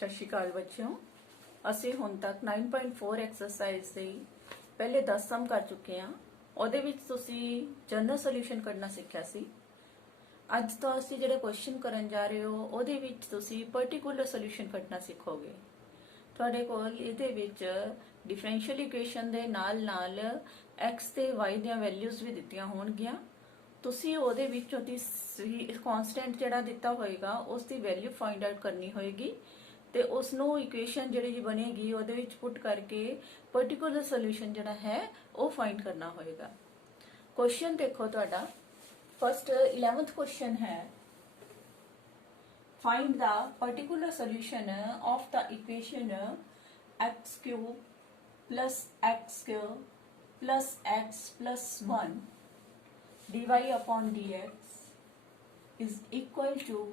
सत श्री अकाल बच्चों। ਅਸੀਂ ਹੁਣ ਤੱਕ 9.4 ਐਕਸਰਸਾਈਜ਼ ਦੇ ਪਹਿਲੇ 10 ਸਮ ਕਰ ਚੁੱਕੇ ਹਾਂ। ਉਹਦੇ ਵਿੱਚ ਤੁਸੀਂ ਜਨਰਲ ਸੋਲੂਸ਼ਨ ਕਰਨਾ ਸਿੱਖਿਆ ਸੀ। ਅੱਜ ਤੋਂ ਅਸੀਂ ਜਿਹੜੇ ਕੁਐਸਚਨ ਕਰਨ ਜਾ ਰਹੇ ਹੋ ਉਹਦੇ ਵਿੱਚ ਤੁਸੀਂ ਪਾਰਟਿਕੂਲਰ ਸੋਲੂਸ਼ਨ ਕਰਨਾ ਸਿੱਖੋਗੇ। ਤੁਹਾਡੇ ਕੋਲ ਇਹਦੇ ਵਿੱਚ ਡਿਫਰੈਂਸ਼ੀਅਲ ਇਕੁਏਸ਼ਨ ਦੇ ਨਾਲ x ਤੇ y ਦੀਆਂ ਵੈਲਿਊਜ਼ ਵੀ ਦਿੱਤੀਆਂ ਹੋਣਗੀਆਂ। ਤੁਸੀਂ ਉਹਦੇ ਵਿੱਚੋਂ ਦੀ ਕਾਂਸਟੈਂਟ ਜਿਹੜਾ ਦਿੱਤਾ ਹੋਏਗਾ ਉਸ ਦੀ ਵੈਲਿਊ ਫਾਈਂਡ ਆਊਟ ਕਰਨੀ ਹੋਏਗੀ ਤੇ ਉਸ ਨੂੰ ਇਕੁਏਸ਼ਨ ਜਿਹੜੀ ਬਣੇਗੀ ਉਹਦੇ ਵਿੱਚ ਪੁੱਟ ਕਰਕੇ ਪਾਰਟਿਕੂਲਰ ਸੋਲੂਸ਼ਨ ਜਿਹੜਾ ਹੈ ਉਹ ਫਾਈਂਡ ਕਰਨਾ ਹੋਏਗਾ। क्वेश्चन देखो ਤੁਹਾਡਾ फर्स्ट 11th क्वेश्चन है find the particular solution of the equation x cube plus x square plus x plus 1 dy upon dx is equal to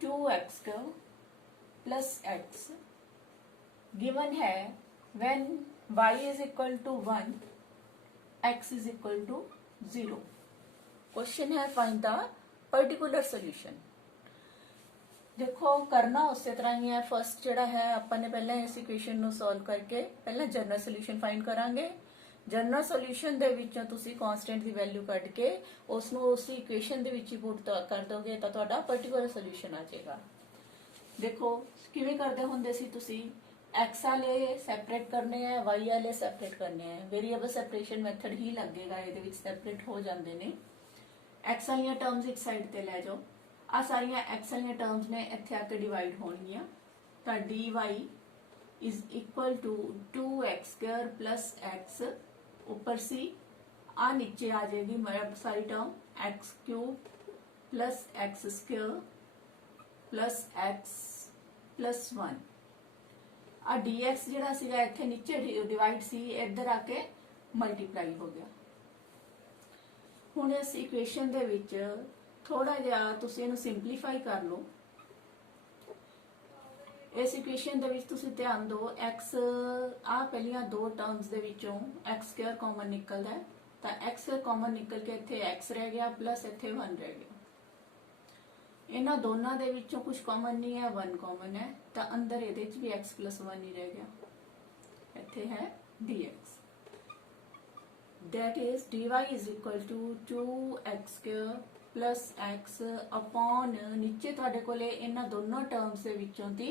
2x square plus x given है when y is equal to 1 x is equal to 0। Question है find the particular solution. देखो करना उस तरह ही है। First ਜਿਹੜਾ है अपन ने पहले इस इक्वेशन ਨੂੰ सॉल्व करके पहले जनरल सोल्यूशन फाइंड करांगे। जनरल सोल्यूशन ਦੇ ਵਿੱਚੋਂ ਤੁਸੀਂ ਕਾਂਸਟੈਂਟ ਦੀ ਵੈਲਿਊ ਕੱਢ ਕੇ ਉਸ ਨੂੰ ਉਸੇ ਇਕੁਏਸ਼ਨ ਦੇ ਵਿੱਚ ਹੀ ਪੁੱਟ ਕਰ ਦੋਗੇ ਤਾਂ ਤੁਹਾਡਾ ਪਾਰਟਿਕੂਲਰ ਸੋਲੂਸ਼ਨ ਆ ਜਾਏਗਾ। ਦੇਖੋ ਕਿਵੇਂ ਕਰਦੇ ਹੁੰਦੇ ਸੀ ਤੁਸੀਂ x ਵਾਲੇ ਸੈਪਰੇਟ ਕਰਨੇ ਆ y ਵਾਲੇ ਸੈਪਰੇਟ ਕਰਨੇ ਆ। ਵੇਰੀਏਬਲ ਸੈਪਰੇਸ਼ਨ ਮੈਥਡ ਹੀ ਲੱਗੇਗਾ ਇਹਦੇ ਵਿੱਚ ਸੈਪਰੇਟ ਹੋ ਜਾਂਦੇ ਨੇ। x ਵਾਲੀਆਂ ਟਰਮਸ ਇੱਕ ਸਾਈਡ ਤੇ ਲੈ ਜਾਓ। ਆ ਸਾਰੀਆਂ x ਵਾਲੀਆਂ ਟਰਮਸ ਨੇ ਇੱਥੇ ਆ ਕੇ ਡਿਵਾਈਡ ਹੋਣਗੀਆਂ ਤਾਂ dy is equal to 2x square plus x ऊपर सी आ नीचे आ जाएगी मेरा सारी term x cube plus x square plus x plus 1 आ dx ਜਿਹੜਾ ਸੀਗਾ ਇੱਥੇ ਨੀਚੇ ਡਿਵਾਈਡ ਸੀ ਇੱਧਰ ਆ ਕੇ ਮਲਟੀਪਲਾਈ ਹੋ ਗਿਆ। ਹੁਣ ਇਸ ਇਕੁਏਸ਼ਨ ਦੇ ਵਿੱਚ ਥੋੜਾ ਜਿਹਾ ਤੁਸੀਂ ਇਹਨੂੰ ਸਿੰਪਲੀਫਾਈ ਕਰ ਲਓ। ਇਸ ਇਕੁਏਸ਼ਨ ਦੇ ਵਿੱਚ ਤੁਸੀਂ ਧਿਆਨ ਦਿਓ x ਆ ਪਹਿਲੀਆਂ ਦੋ ਟਰਮਸ ਦੇ ਵਿੱਚੋਂ x ਸਕੁਅਰ ਕਾਮਨ ਨਿਕਲਦਾ ਹੈ ਤਾਂ x ਸਕੁਅਰ ਕਾਮਨ ਨਿਕਲ ਕੇ ਇੱਥੇ x ਰਹਿ ਗਿਆ ਪਲੱਸ ਇੱਥੇ 1 ਰਹਿ ਗਿਆ। ਇਹਨਾਂ ਦੋਨਾਂ ਦੇ ਵਿੱਚੋਂ ਕੁਝ ਕਾਮਨ ਨਹੀਂ ਹੈ 1 ਕਾਮਨ ਹੈ ਤਾਂ ਅੰਦਰ ਇਹਦੇ ਵਿੱਚ ਵੀ x plus 1 ਹੀ ਰਹਿ ਗਿਆ। ਇੱਥੇ ਹੈ dx that is dy is equal to 2x square plus x upon ਨੀਚੇ ਤੁਹਾਡੇ ਕੋਲੇ ਇਹਨਾਂ ਦੋਨੋਂ ਟਰਮਸ ਦੇ ਵਿੱਚੋਂ ਦੀ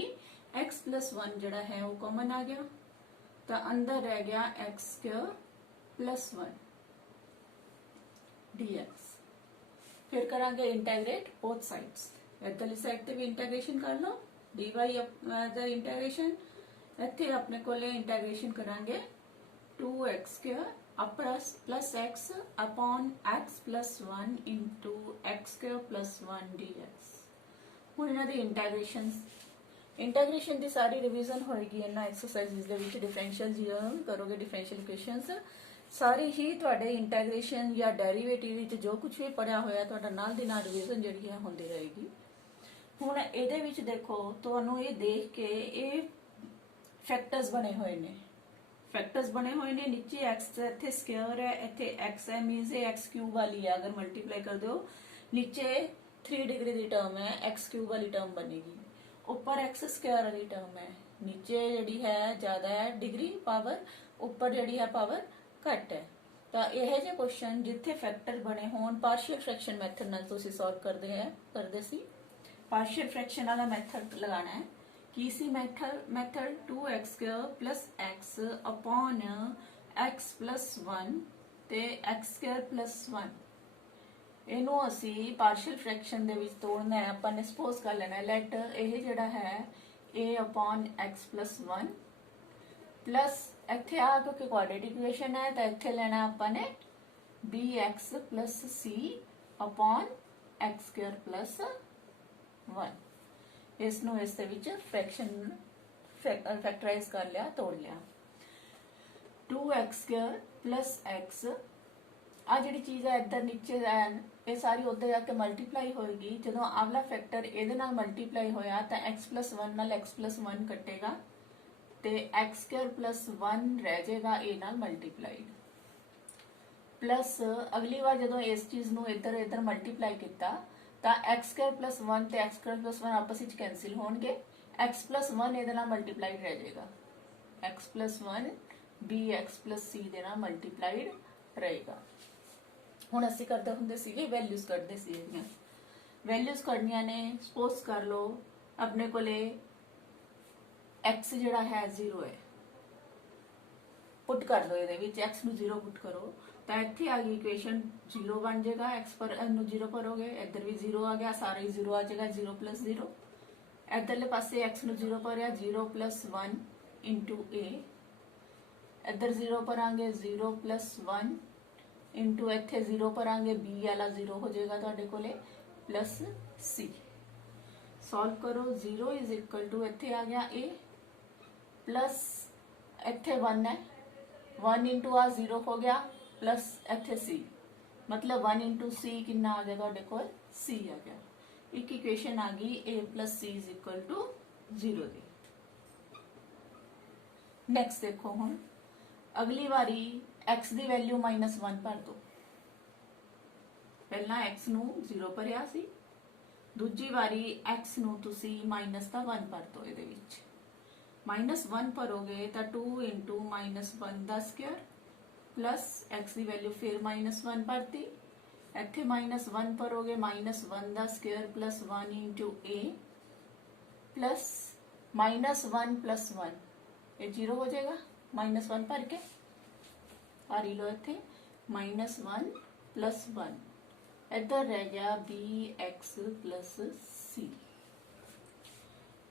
x plus 1 ਜਿਹੜਾ ਹੈ ਉਹ ਕਾਮਨ ਆ ਗਿਆ ਤਾਂ ਅੰਦਰ ਰਹਿ ਗਿਆ x square plus 1 dx। फिर करांगे इंटेग्रेट बोथ साइड्स। इधरली साइड ते भी इंटीग्रेशन कर लो dy द इंटीग्रेशन इत्थे अपने कोले इंटीग्रेशन करांगे 2x square plus x upon x plus 1 into x square plus 1 dx। ਹੁਣ ਇਹਨਾਂ ਦੀ इंटीग्रेशन ਦੀ ਸਾਰੀ ਰਿਵੀਜ਼ਨ ਹੋਏਗੀ ਇਹਨਾਂ ਐਕਸਰਸਾਈਜ਼ਸ ਦੇ ਵਿੱਚ। ਡਿਫਰੈਂਸ਼ੀਅਲ ਜਿਹੜਾ ਕਰੋਗੇ ਡਿਫਰੈਂਸ਼ੀਅਲ ਇਕੁਏਸ਼ਨਸ सारी ही ਤੁਹਾਡੇ ਇੰਟੀਗ੍ਰੇਸ਼ਨ ਜਾਂ ਡੈਰੀਵੇਟਿਵ ਵਿੱਚ ਜੋ ਕੁਝ ਵੀ ਪੜਿਆ ਹੋਇਆ ਤੁਹਾਡਾ ਨਾਲ ਦੀ ਨਾਲ ਰਿਵੀਜ਼ਨ ਜਿਹੜੀ ਹੈ ਹੁੰਦੀ ਰਹੇਗੀ। ਹੁਣ ਇਹਦੇ ਵਿੱਚ ਦੇਖੋ ਤੁਹਾਨੂੰ ਇਹ ਦੇਖ ਕੇ ਇਹ ਫੈਕਟਰਸ ਬਣੇ ਹੋਏ ਨੇ। ਫੈਕਟਰਸ ਬਣੇ ਹੋਏ ਨੇ ਨੀਚੇ x ਇੱਥੇ ਸਕੁਅਰ ਹੈ ਇੱਥੇ x ਹੈ ਮੀਨਸ ਇਹ x ਕਿਊਬ ਵਾਲੀ ਹੈ। ਅਗਰ ਮਲਟੀਪਲਾਈ ਕਰ ਦਿਓ ਨੀਚੇ 3 डिग्री ਦੀ ਟਰਮ ਹੈ x ਕਿਊਬ ਵਾਲੀ ਟਰਮ ਬनेगी। ਉੱਪਰ x ਸਕੁਅਰ ਵਾਲੀ ਟਰਮ ਹੈ ਨੀਚੇ ਜਿਹੜੀ ਹੈ ਜ਼ਿਆਦਾ ਹੈ ਡਿਗਰੀ ਪਾਵਰ ਉੱਪਰ ਜਿਹੜੀ ਹੈ ਪਾਵਰ घट है। तो यह जो क्वेश्चन जिथे फैक्टर बने हो पार्शियल फ्रैक्शन मैथड नाल तुसीं सॉल्व करते सी। पार्शियल फ्रैक्शन वाला मैथड लगाना है कि सी method 2x square plus x upon x plus 1 ते x स्क्वायर प्लस 1 इनू असी पार्शियल फ्रैक्शन दे विच तोड़ना है। अपन ने सपोज कर लेना लेट यह जिहड़ा है a upon x plus 1 plus ਇੱਥੇ ਆ ਕਿਉਂਕਿ ਕੁਆਡ੍ਰੇਟਿਕ ਇਕੁਏਸ਼ਨ ਹੈ ਤਾਂ ਇੱਥੇ ਲੈਣਾ ਆਪਾਂ ਨੇ bx plus c upon x square plus 1। ਇਸ ਨੂੰ ਇਸ ਦੇ ਵਿੱਚ ਫ੍ਰੈਕਸ਼ਨ ਫੈਕਟਰਾਈਜ਼ ਕਰ ਲਿਆ ਤੋੜ ਲਿਆ 2x square plus x ਆ ਜਿਹੜੀ ਚੀਜ਼ ਹੈ ਇੱਧਰ ਨੀਚੇ ਇਹ ਸਾਰੀ ਉੱਧਰ ਜਾ ਕੇ ਮਲਟੀਪਲਾਈ ਹੋਏਗੀ। ਜਦੋਂ ਆਵਲਾ ਫੈਕਟਰ ਇਹਦੇ ਨਾਲ ਮਲਟੀਪਲਾਈ ਹੋਇਆ ਤਾਂ x plus 1 ਨਾਲ x plus 1 ਕੱਟੇਗਾ ਤੇ x square plus 1 रह जाएगा a नाल मल्टीप्लाइड प्लस अगली बार जो इस चीज नूं इधर इधर मल्टीप्लाई किया ਤਾਂ x ਸਕੁਅਰ ਪਲੱਸ 1 ਤੇ x ਸਕੁਅਰ ਪਲੱਸ 1 ਆਪਸ ਵਿੱਚ ਕੈਂਸਲ ਹੋਣਗੇ, x ਪਲੱਸ 1 ਇਹਦੇ ਨਾਲ ਮਲਟੀਪਲਾਈਡ ਰਹਿ ਜਾਏਗਾ, x plus 1 bx plus c ਦੇ ਨਾਲ ਮਲਟੀਪਲਾਈਡ ਰਹੇਗਾ। ਹੁਣ ਅਸੀਂ ਕਰਦੇ ਹੁੰਦੇ ਸੀਗੇ ਵੈਲਿਊਜ਼ ਕੱਢਦੇ ਸੀ, ਇਹਦੀਆਂ ਵੈਲਿਊਜ਼ ਕੱਢਣੀਆਂ ਨੇ। ਸਪੋਜ਼ ਕਰ ਲਓ ਆਪਣੇ ਕੋਲੇ x ਜਿਹੜਾ ਹੈ 0 ਹੈ, ਪੁੱਟ ਕਰ ਲਓ ਇਹਦੇ ਵਿੱਚ x ਨੂੰ 0 ਪੁੱਟ ਕਰੋ ਤਾਂ ਇੱਥੇ ਆ ਗਈ ਇਕੁਏਸ਼ਨ 0 ਬਣ ਜਾਏਗਾ। x ਪਰ ਨੂੰ 0 ਭਰੋਗੇ ਇੱਧਰ ਵੀ 0 ਆ ਗਿਆ, ਸਾਰਾ ਹੀ 0 ਆ ਜਾਏਗਾ, 0 ਪਲੱਸ 0। ਇੱਧਰਲੇ ਪਾਸੇ x ਨੂੰ 0 ਭਰਿਆ, 0 ਪਲੱਸ 1 ਇੰਟੂ a, ਇੱਧਰ 0 ਭਰਾਂਗੇ 0 ਪਲੱਸ 1 ਇੰਟੂ ਇੱਥੇ 0 ਭਰਾਂਗੇ b ਵਾਲਾ 0 ਹੋ ਜਾਏਗਾ ਤੁਹਾਡੇ ਕੋਲੇ ਪਲੱਸ c। ਸੋਲਵ ਕਰੋ, 0 ਇਜ਼ ਇਕੁਅਲ ਟੂ ਇੱਥੇ ਆ ਗਿਆ a ਪਲੱਸ ਇੱਥੇ 1 ਹੈ, 1 ਇੰਟੂ ਆ 0 ਹੋ ਗਿਆ ਪਲੱਸ ਇੱਥੇ c, ਮਤਲਬ 1 ਇੰਟੂ c ਕਿੰਨਾ ਆ ਗਿਆ ਤੁਹਾਡੇ ਕੋਲ c ਆ ਗਿਆ। ਇੱਕ ਇਕੁਏਸ਼ਨ ਆ ਗਈ a plus c is equal to 0 ਦੀ। ਨੈਕਸਟ ਦੇਖੋ, ਹੁਣ ਅਗਲੀ ਵਾਰੀ x ਦੀ ਵੈਲਿਊ -1 ਭਰ ਦੋ। ਪਹਿਲਾਂ x ਨੂੰ 0 ਭਰਿਆ ਸੀ, ਦੂਜੀ ਵਾਰੀ x ਨੂੰ ਤੁਸੀਂ ਮਾਈਨਸ ਦਾ 1 ਭਰ ਦੋ। ਇਹਦੇ ਵਿੱਚ -1 ਭਰੋਗੇ ਤਾਂ 2 ਇੰਟੂ -1 ਦਾ ਸਕੁਅਰ प्लस x की वैल्यू फिर -1 भरती, इत्थे -1 भरोगे -1 का square plus 1 into a plus -1 plus 1 ये 0 हो जाएगा। -1 भर के आ लो इत्थे -1 प्लस 1, इधर रह गया bx प्लस c।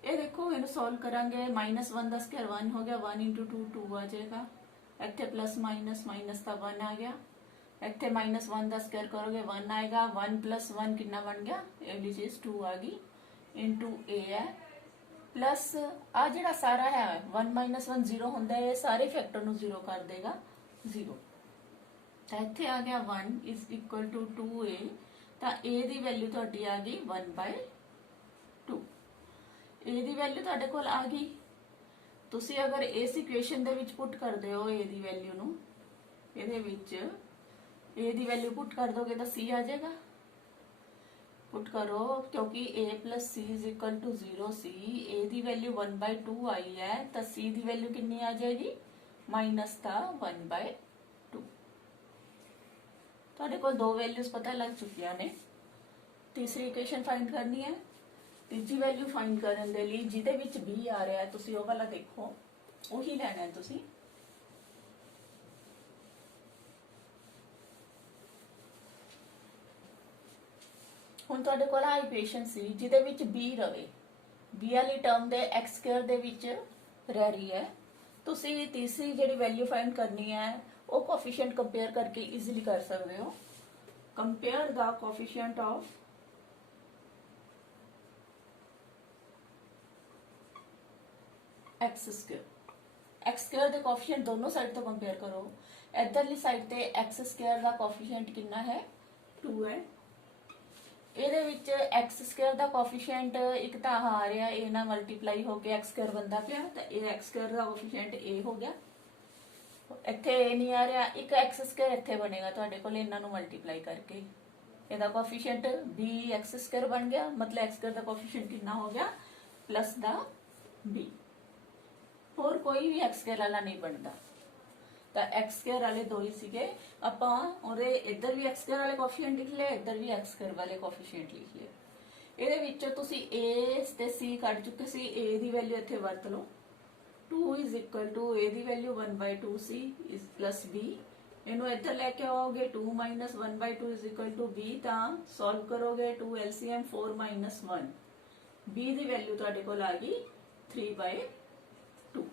ये देखो इन्हें सॉल्व करांगे, -1 का स्क्वायर 1 हो गया, 1 इंटू 2 2 आ जाएगा, इत्थे प्लस माइनस माइनस का 1 आ गया, इत्थे -1 का स्क्वायर करोगे 1 आएगा, 1 प्लस 1 कितना बन गया, ये वाली चीज 2 आ गई इंटू a है प्लस आ जिहड़ा सारा है 1 -1 0 होंदा है, सारे फैक्टर नूं 0 कर देगा 0। तो इत्थे आ गया 1 इज इक्वल टू 2a, तो a दी वैल्यू तुहाडी आ गई 1/2। a दी वैल्यू तुहाडे कोल आ गई, तुसी अगर इस इक्वेशन दे विच पुट करदे हो a दी वैल्यू नूं, इहदे विच a दी वैल्यू पुट कर दोगे तो c आ जाएगा। पुट करो क्योंकि a plus c is equal to 0 c, a दी वैल्यू 1/2 आई है तो c दी वैल्यू कितनी आ जाएगी माइनस का 1/2। तुहाडे कोल दो वैल्यूज पता लग चुकियां ने। तीसरी इक्वेशन फाइंड करनी है। तीजी वैल्यू फाइंड करने के लिए जिहदे विच b आ रहा है तुसी ओह वाला देखो, उही लेना है तुसी। हुण तुहाडे कोल आ इक्वेशन सी जिहदे विच b रवे, b वाली टर्म दे x स्क्वायर दे विच रह रही है। तुसी तीसरी जिहड़ी वैल्यू फाइंड करनी है वो कोफिशिएंट कंपेयर करके इजीली कर सकते हो। Compare the coefficient of x square they coefficient दोनों साइड तो कंपेयर करो। इधरली साइड ते एक्स स्क्वायर दा कोफिशिएंट कितना है 2 है। ਇਹਦੇ ਵਿੱਚ x ਸਕੁਅਰ ਦਾ ਕੋਫੀਸ਼ੀਐਂਟ ਇੱਕ ਤਾਂ ਆ ਰਿਹਾ a ਨਾਲ ਮਲਟੀਪਲਾਈ ਹੋ ਕੇ x ਸਕੁਅਰ ਬੰਦਾ ਪਿਆ, ਤਾਂ ਇਹ x square the coefficient a ਹੋ ਗਿਆ। ਇੱਥੇ a ਨਹੀਂ ਆ ਰਿਹਾ, ਇੱਕ x ਸਕੁਅਰ ਇੱਥੇ ਬਣੇਗਾ ਤੁਹਾਡੇ ਕੋਲ, ਇਹਨਾਂ ਨੂੰ ਮਲਟੀਪਲਾਈ ਕਰਕੇ ਇਹਦਾ ਕੋਫੀਸ਼ੀਐਂਟ bx ਸਕੁਅਰ ਬਣ ਗਿਆ। ਮਤਲਬ x ਸਕੁਅਰ ਦਾ ਕੋਫੀਸ਼ੀਐਂਟ ਕਿੰਨਾ ਹੋ ਗਿਆ ਪਲੱਸ ਦਾ b। ਹੋਰ ਕੋਈ ਵੀ x ਸਕੁਅਰ ਵਾਲਾ ਨਹੀਂ ਬਣਦਾ। ਤਾਂ x ਸਕੁਅਰ ਵਾਲੇ ਦੋ ਹੀ ਸੀਗੇ, ਆਪਾਂ ਉਹਦੇ ਇੱਧਰ ਵੀ x ਸਕੁਅਰ ਵਾਲੇ ਕੋਫੀਸ਼ੀਐਂਟ ਲਿਖ ਲਏ, ਇੱਧਰ ਵੀ x ਸਕੁਅਰ ਵਾਲੇ ਕੋਫੀਸ਼ੀਐਂਟ ਲਿਖ ਲਏ। ਇਹਦੇ ਵਿੱਚੋਂ ਤੁਸੀਂ a ਤੇ c ਕੱਢ ਚੁੱਕੇ ਸੀ, a ਦੀ ਵੈਲਿਊ ਇੱਥੇ ਵਰਤ ਲਓ। 2 ਇਜ਼ ਇਕੁਅਲ ਟੂ a ਦੀ value 1/2 c is plus b। ਇਹਨੂੰ ਇੱਧਰ ਲੈ ਕੇ ਆਓਗੇ 2 - 1/2 ਇਜ਼ ਇਕੁਅਲ ਟੂ b, ਤਾਂ ਸੋਲਵ ਕਰੋਗੇ 2 LCM 4 - 1, b ਦੀ ਵੈਲਿਊ ਤੁਹਾਡੇ ਕੋਲ ਆ ਗਈ 3/2।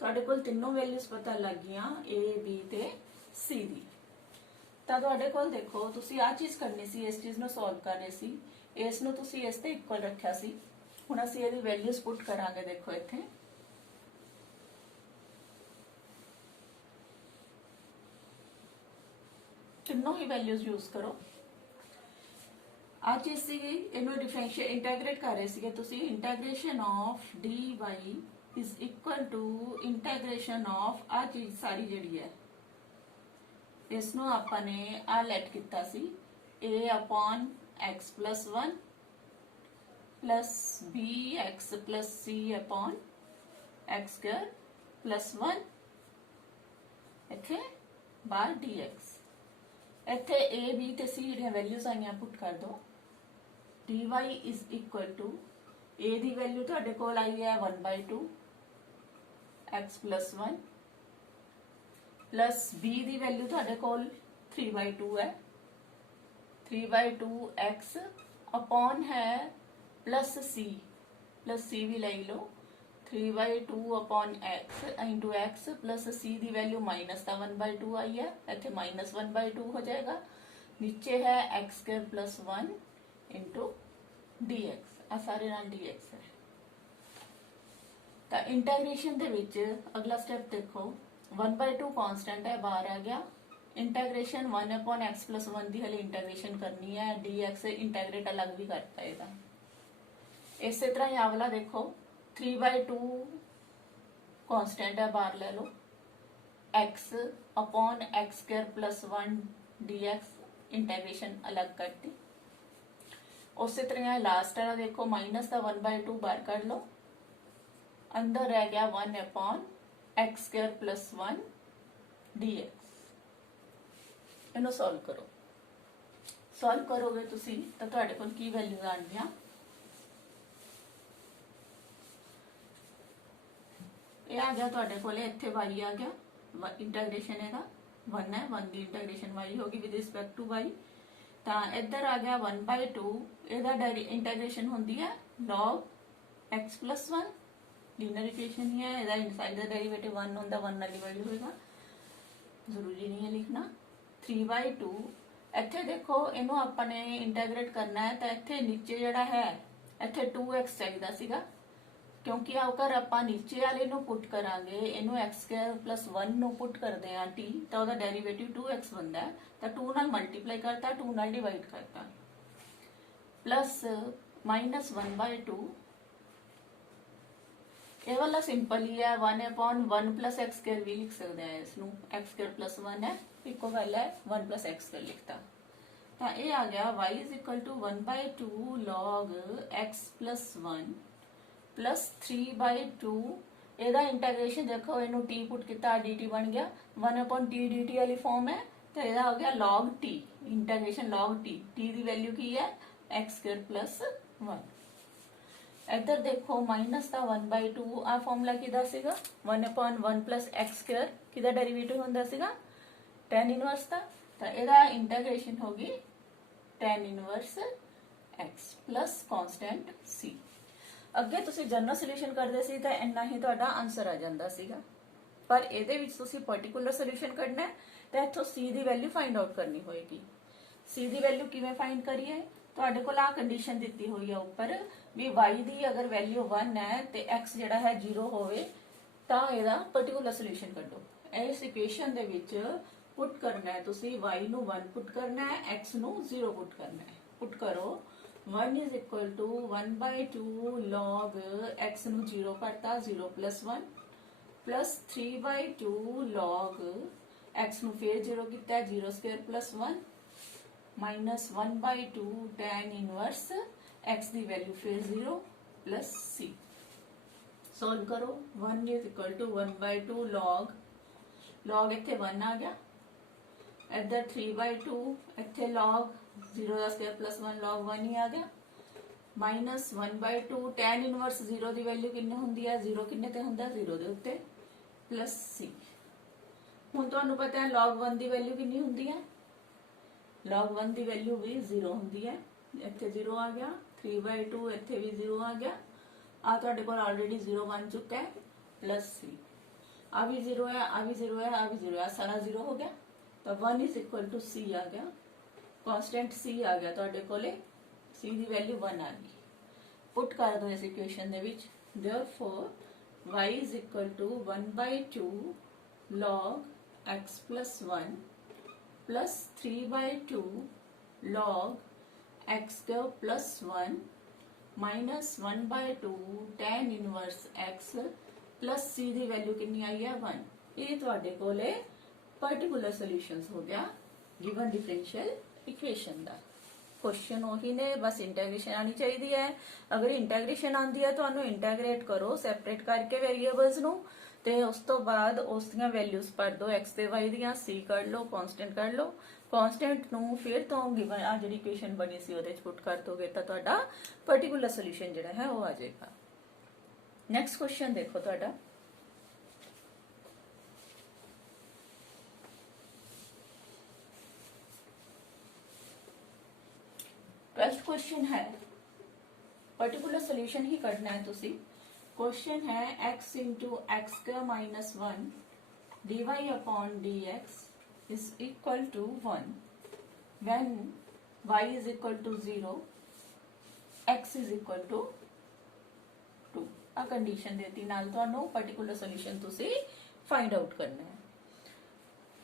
ਤੁਹਾਡੇ ਕੋਲ ਤਿੰਨੋਂ ਵੈਲਿਊਜ਼ ਪਤਾ ਲੱਗ ਗਈਆਂ a b ਤੇ c ਦੀ। ਤਾਂ ਤੁਹਾਡੇ ਕੋਲ ਦੇਖੋ ਤੁਸੀਂ ਆ ਚੀਜ਼ ਕਰਨੀ ਸੀ, ਇਸ ਚੀਜ਼ ਨੂੰ ਸੋਲਵ ਕਰ ਰਹੇ ਸੀ, ਇਸ ਨੂੰ ਤੁਸੀਂ ਇਸ ਤੇ ਇਕੁਅਲ ਰੱਖਿਆ ਸੀ। ਹੁਣ ਅਸੀਂ ਇਹਦੀ ਵੈਲਿਊਜ਼ ਪੁੱਟ ਕਰਾਂਗੇ। ਦੇਖੋ ਇੱਥੇ ਤਿੰਨੋਂ ਹੀ ਵੈਲਿਊਜ਼ ਯੂਜ਼ ਕਰੋ। ਆ ਚੀਜ਼ ਸੀਗੀ, ਇਹਨੂੰ ਡਿਫਰੈਂਸ਼ੀਏਟ ਇੰਟੈਗਰੇਟ ਕਰ ਰਹੇ ਸੀਗੇ ਤੁਸੀਂ। Integration of dy is equal to integration of आ चीज सारी जड़ी है, इसनों आपने आ लेट किया सी a upon x plus 1 plus bx plus c upon x square plus 1 ਇੱਥੇ ਬਾਹਰ dx। ਇੱਥੇ a b ਤੇ c ਜਿਹੜੀਆਂ ਵੈਲਿਊਜ਼ ਆਈਆਂ ਪੁੱਟ ਕਰ ਦੋ। dy is equal to a ਦੀ ਵੈਲਿਊ ਤੁਹਾਡੇ ਕੋਲ ਆਈ ਹੈ 1/2 x plus 1 plus b ਦੀ ਵੈਲਿਊ ਤੁਹਾਡੇ ਕੋਲ 3/2 ਹੈ 3/2 x upon है plus c भी ले लो 3/2 upon x into x plus c ਦੀ वैल्यू माइनस का 1/2 आई है इतने माइनस 1/2 हो जाएगा नीचे है x square plus 1 into dx आ सारे नाल dx है। तो इंटीग्रेशन दे विच अगला स्टेप देखो 1/2 कांस्टेंट है बाहर आ गया इंटीग्रेशन 1 upon x plus 1 की हले इंटीग्रेशन करनी है dx इंटीग्रेट अलग भी करता है इधर। इसी तरह ही अगला देखो 3/2 कांस्टेंट है बाहर ले लो x upon x square plus 1 dx integration अलग कर दी। उसी तरह लास्ट वाला देखो माइनस का 1/2 बाहर कर लो अंदर रह गया 1 upon x square plus 1 dx। ਇਹਨੂੰ ਸੋਲਵ ਕਰੋ ਸੋਲਵ ਕਰੋਗੇ ਤੁਸੀਂ ਤਾਂ ਤੁਹਾਡੇ ਕੋਲ ਕੀ ਵੈਲਿਊਜ਼ ਆਣਗੀਆਂ ਇਹ ਆ ਗਿਆ ਤੁਹਾਡੇ ਕੋਲੇ ਇੱਥੇ y ਆ ਗਿਆ ਇੰਟੀਗ੍ਰੇਸ਼ਨ ਇਹਦਾ 1 ਹੈ 1 ਦੀ ਇੰਟੀਗ੍ਰੇਸ਼ਨ y ਹੋਗੀ ਵਿਦ ਰਿਸਪੈਕਟ ਟੂ y ਤਾਂ ਇੱਧਰ ਆ ਗਿਆ 1/2 ਇਹਦਾ ਇੰਟੀਗ੍ਰੇਸ਼ਨ ਹੁੰਦੀ ਹੈ log x plus 1 linear equation ਹੀ ਹੈ ਇਹਦਾ ਇਨਸਾਈਡ ਦਾ ਡੈਰੀਵੇਟਿਵ 1 ਹੁੰਦਾ 1 ਨਾਲ ਡਿਵਾਈਡ ਹੋਏਗਾ ਜ਼ਰੂਰੀ ਨਹੀਂ ਹੈ ਲਿਖਣਾ 3/2 ਇੱਥੇ ਦੇਖੋ ਇਹਨੂੰ ਆਪਾਂ ਨੇ ਇੰਟੀਗ੍ਰੇਟ ਕਰਨਾ ਹੈ ਤਾਂ ਇੱਥੇ ਨੀਚੇ ਜਿਹੜਾ ਹੈ ਇੱਥੇ 2x ਚਾਹੀਦਾ ਸੀਗਾ ਕਿਉਂਕਿ ਆਉਕਰ ਆਪਾਂ ਨੀਚੇ ਵਾਲੇ ਨੂੰ ਪੁੱਟ ਕਰਾਂਗੇ ਇਹਨੂੰ x² + 1 ਨੂੰ ਪੁੱਟ ਕਰਦੇ ਆ t ਤਾਂ ਉਹਦਾ ਡੈਰੀਵੇਟਿਵ 2x ਬਣਦਾ ਹੈ ਤਾਂ 2 ਨਾਲ ਮਲਟੀਪਲਾਈ ਕਰਤਾ 2 ਨਾਲ ਡਿਵਾਈਡ ਕਰਤਾ प्लस -1/2 ਇਹ ਵਾਲਾ ਸਿੰਪਲ ਹੀ ਹੈ 1/1 + x² ਵੀ ਲਿਖ ਸਕਦੇ ਆ ਇਸ ਨੂੰ x² + 1 ਹੈ ਇੱਕੋ ਗੱਲ ਹੈ 1 + x² ਲਿਖਤਾ ਤਾਂ ਇਹ ਆ ਗਿਆ y = 1/2 log x + 1 + 3/2 ਇਹਦਾ ਇੰਟੀਗ੍ਰੇਸ਼ਨ ਦੇਖੋ ਇਹਨੂੰ t ਪੁੱਟ ਕੀਤਾ dt ਬਣ ਗਿਆ 1/t dt ਵਾਲੀ ਫਾਰਮ ਹੈ ਤਾਂ ਇਹਦਾ ਹੋ ਗਿਆ log t integration log t t ਦੀ ਵੈਲਿਊ ਕੀ ਹੈ x² + 1 ਇੱਧਰ ਦੇਖੋ ਮਾਈਨਸ ਦਾ 1/2 ਆ ਫਾਰਮੂਲਾ ਕਿਹਦਾ ਸੀਗਾ 1/1 + x² ਕਿਹਦਾ ਡੈਰੀਵੇਟਿਵ ਹੁੰਦਾ ਸੀਗਾ tan ਇਨਵਰਸ ਦਾ ਤਾਂ ਇਹਦਾ ਇੰਟੀਗ੍ਰੇਸ਼ਨ ਹੋਗੀ tan inverse x plus constant c ਅੱਗੇ ਤੁਸੀਂ ਜਨਰਲ ਸੋਲੂਸ਼ਨ ਕਰਦੇ ਸੀ ਤਾਂ ਇੰਨਾ ਹੀ ਤੁਹਾਡਾ ਆਨਸਰ ਆ ਜਾਂਦਾ ਸੀਗਾ ਪਰ ਇਹਦੇ ਵਿੱਚ ਤੁਸੀਂ ਪਾਰਟਿਕੂਲਰ ਸੋਲੂਸ਼ਨ ਕਰਨਾ ਹੈ ਤਾਂ ਇੱਥੋਂ c ਦੀ ਵੈਲਿਊ ਫਾਈਂਡ ਆਊਟ ਕਰਨੀ ਹੋਏਗੀ c ਦੀ ਵੈਲਿਊ ਕਿਵੇਂ ਫਾਈਂਡ ਕਰੀਏ ਤੁਹਾਡੇ ਕੋਲ ਆ ਕੰਡੀਸ਼ਨ ਦਿੱਤੀ ਹੋਈ ਹੈ ਉੱਪਰ ਵੀ y ਦੀ ਅਗਰ ਵੈਲਿਊ 1 ਹੈ ਤੇ x ਜਿਹੜਾ ਹੈ 0 ਹੋਵੇ ਤਾਂ ਇਹਦਾ ਪਾਰਟਿਕੂਲਰ ਸੋਲੂਸ਼ਨ ਕੱਢੋ ਇਸ ਇਕੁਏਸ਼ਨ ਦੇ ਵਿੱਚ ਪੁੱਟ ਕਰਨਾ ਹੈ ਤੁਸੀਂ y ਨੂੰ 1 ਪੁੱਟ ਕਰਨਾ ਹੈ x ਨੂੰ 0 ਪੁੱਟ ਕਰਨਾ ਹੈ ਪੁੱਟ ਕਰੋ 1 = 1/2 log x ਨੂੰ 0 ਕਰਤਾ 0 + 1 plus 3/2 log x ਨੂੰ ਫੇਰ 0 ਕੀਤਾ 0² + 1 minus 1/2 tan inverse x ਦੀ ਵੈਲਿਊ ਫੇਰ 0 plus c ਸੋਲਵ ਕਰੋ 1 = 1/2 log ਇੱਥੇ 1 ਆ ਗਿਆ ਇੱਧਰ 3/2 ਇੱਥੇ log 0 ਦਾ ਸਕੁਅਰ + 1 log 1 ਹੀ ਆ ਗਿਆ minus 1/2 tan inverse 0 ਦੀ ਵੈਲਿਊ ਕਿੰਨੇ ਹੁੰਦੀ ਹੈ 0 ਕਿੰਨੇ ਤੇ ਹੁੰਦਾ 0 ਦੇ ਉੱਤੇ plus c ਹੁਣ ਤੁਹਾਨੂੰ ਪਤਾ ਹੈ log 1 ਦੀ ਵੈਲਿਊ ਕਿੰਨੀ ਹੁੰਦੀ ਹੈ log 1 ਦੀ ਵੈਲਿਊ ਵੀ 0 ਹੁੰਦੀ ਹੈ ਇੱਥੇ 0 ਆ ਗਿਆ 3/2 ਇੱਥੇ ਵੀ 0 ਆ ਗਿਆ ਆ ਤੁਹਾਡੇ ਕੋਲ ਆਲਰੇਡੀ 0 ਬਣ ਚੁੱਕਾ ਹੈ plus c ਆ ਵੀ 0 ਹੈ ਆ ਵੀ 0 ਹੈ ਆ ਵੀ 0 ਹੈ ਸਾਰਾ 0 ਹੋ ਗਿਆ ਤਾਂ 1 = c ਆ ਗਿਆ ਕਾਂਸਟੈਂਟ c ਆ ਗਿਆ ਤੁਹਾਡੇ ਕੋਲੇ c ਦੀ ਵੈਲਿਊ 1 ਆ ਗਈ ਪੁੱਟ ਕਰ ਦੋ ਇਸ ਇਕੁਏਸ਼ਨ ਦੇ ਵਿੱਚ therefore y = 1/2 log x + 1 plus 3/2 log x² + 1 minus 1/2 tan inverse x plus c ਦੀ ਵੈਲਿਊ ਕਿੰਨੀ ਆਈ ਹੈ 1 ਇਹ ਤੁਹਾਡੇ ਕੋਲੇ ਪਾਰਟਿਕੂਲਰ ਸੋਲੂਸ਼ਨਸ ਹੋ ਗਿਆ ਗਿਵਨ ਡਿਫਰੈਂਸ਼ੀਅਲ ਇਕੁਏਸ਼ਨ ਦਾ क्वेश्चन ਉਹੀ ਨੇ, बस इंटैग्रेशन आनी चाहिए है। अगर इंटैग्रेशन आती है तो इंटैग्रेट करो सैपरेट करके वेरीएबल्स ਨੂੰ, ਤੇ ਉਸ ਤੋਂ ਬਾਅਦ ਉਸ ਦੀਆਂ ਵੈਲਿਊਜ਼ ਭਰ ਦਿਓ x ਤੇ y ਦੀਆਂ, c ਕੱਢ ਲਓ, ਕਾਂਸਟੈਂਟ ਕੱਢ ਲਓ, ਕਾਂਸਟੈਂਟ ਨੂੰ ਫਿਰ ਤੋਂ ਗਿਵਨ ਆ ਜਿਹੜੀ ਇਕੁਏਸ਼ਨ ਬਣੀ ਸੀ ਉਹਦੇ ਚ ਪੁੱਟ ਕਰ ਦੋਗੇ ਤਾਂ ਤੁਹਾਡਾ ਪਾਰਟਿਕੂਲਰ ਸੋਲੂਸ਼ਨ ਜਿਹੜਾ ਹੈ ਉਹ ਆ ਜਾਏਗਾ। ਨੈਕਸਟ ਕੁਐਸਚਨ ਦੇਖੋ ਤੁਹਾਡਾ, ट्वेल्थ क्वेश्चन है, पर्टिकुलर सोल्यूशन ही करना है तुसी। क्वेश्चन है x into x square minus 1 dy upon dx is equal to 1 when y is equal to 0 x is equal to 2। आ कंडीशन देती नाल तुहानू पर्टिकुलर सोल्यूशन तुसी फाइंड आउट करना है।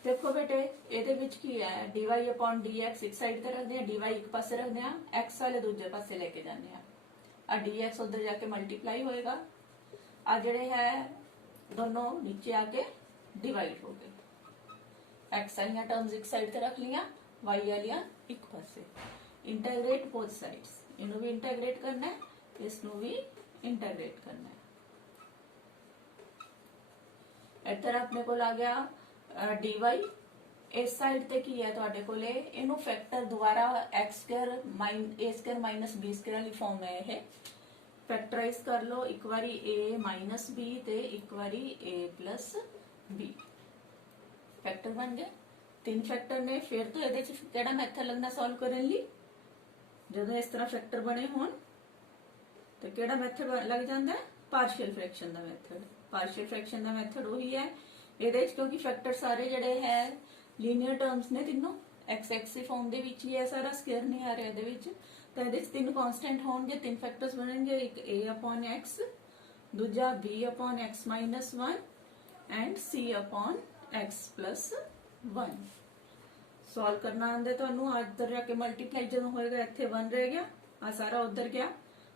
देखो बेटे ਇਹਦੇ ਵਿੱਚ ਕੀ ਹੈ, dy upon dx ਇੱਕ ਸਾਈਡ ਤੇ ਰੱਖਦੇ ਆ, dy ਇੱਕ ਪਾਸੇ ਰੱਖਦੇ ਆ, x ਵਾਲੇ ਦੂਜੇ ਪਾਸੇ ਲੈ ਕੇ ਜਾਂਦੇ ਆ, ਆ dx ਉਧਰ ਜਾ ਕੇ ਮਲਟੀਪਲਾਈ ਹੋਏਗਾ, ਆ ਜਿਹੜੇ ਹੈ ਦੋਨੋਂ ਨੀਚੇ ਆ ਕੇ डिवाइड हो गए, x वाली टर्म्स एक साइड ते रख लिया, y वाली एक पासे। इंटीग्रेट बोथ साइड्स, इनू भी इंटीग्रेट करना है, इसनू भी इंटीग्रेट करना है। इधर अपने को आ गया dy, इस साइड ते की है तुहाडे कोले, इनू फैक्टर दोबारा x square a square minus b square वाली फॉर्म है, ये फैक्टराइज कर लो, एक बारी a माइनस b ते एक बारी a प्लस b, फैक्टर बन गए, 3 फैक्टर ने। फिर तो ये केड़ा मैथड लगना सॉल्व करने लई, जदों इस तरह फैक्टर बने होण तो केड़ा मैथड लग जाता है, पार्शियल फ्रैक्शन का मैथड। पार्शियल फ्रैक्शन का मैथड वही है ਇਹਦੇ ਚ, क्योंकि फैक्टर सारे ਜਿਹੜੇ ਹੈ ਲੀਨੀਅਰ ਟਰਮਸ ਨੇ ਤਿੰਨੋਂ, x x ਦੀ ਫਾਰਮ ਦੇ ਵਿੱਚ ਹੀ ਹੈ ਸਾਰਾ, ਸਕੁਅਰ ਨਹੀਂ ਆ ਰਿਹਾ ਇਹਦੇ ਵਿੱਚ, ਤਾਂ ਇਹਦੇ ਚ ਤਿੰਨ ਕਾਂਸਟੈਂਟ ਹੋਣਗੇ, ਤਿੰਨ ਫੈਕਟਰਸ ਬਣਨਗੇ, ਇੱਕ a upon x, ਦੂਜਾ b upon x minus 1 and c upon x plus 1। Solve ਕਰਨਾ ਆਂਦਾ ਤੁਹਾਨੂੰ, ਇੱਧਰ ਜਾ ਕੇ ਮਲਟੀਪਲਾਈ ਜਦੋਂ ਹੋਏਗਾ ਇੱਥੇ 1 ਰਹਿ ਗਿਆ, ਆ ਸਾਰਾ ਉੱਧਰ ਗਿਆ,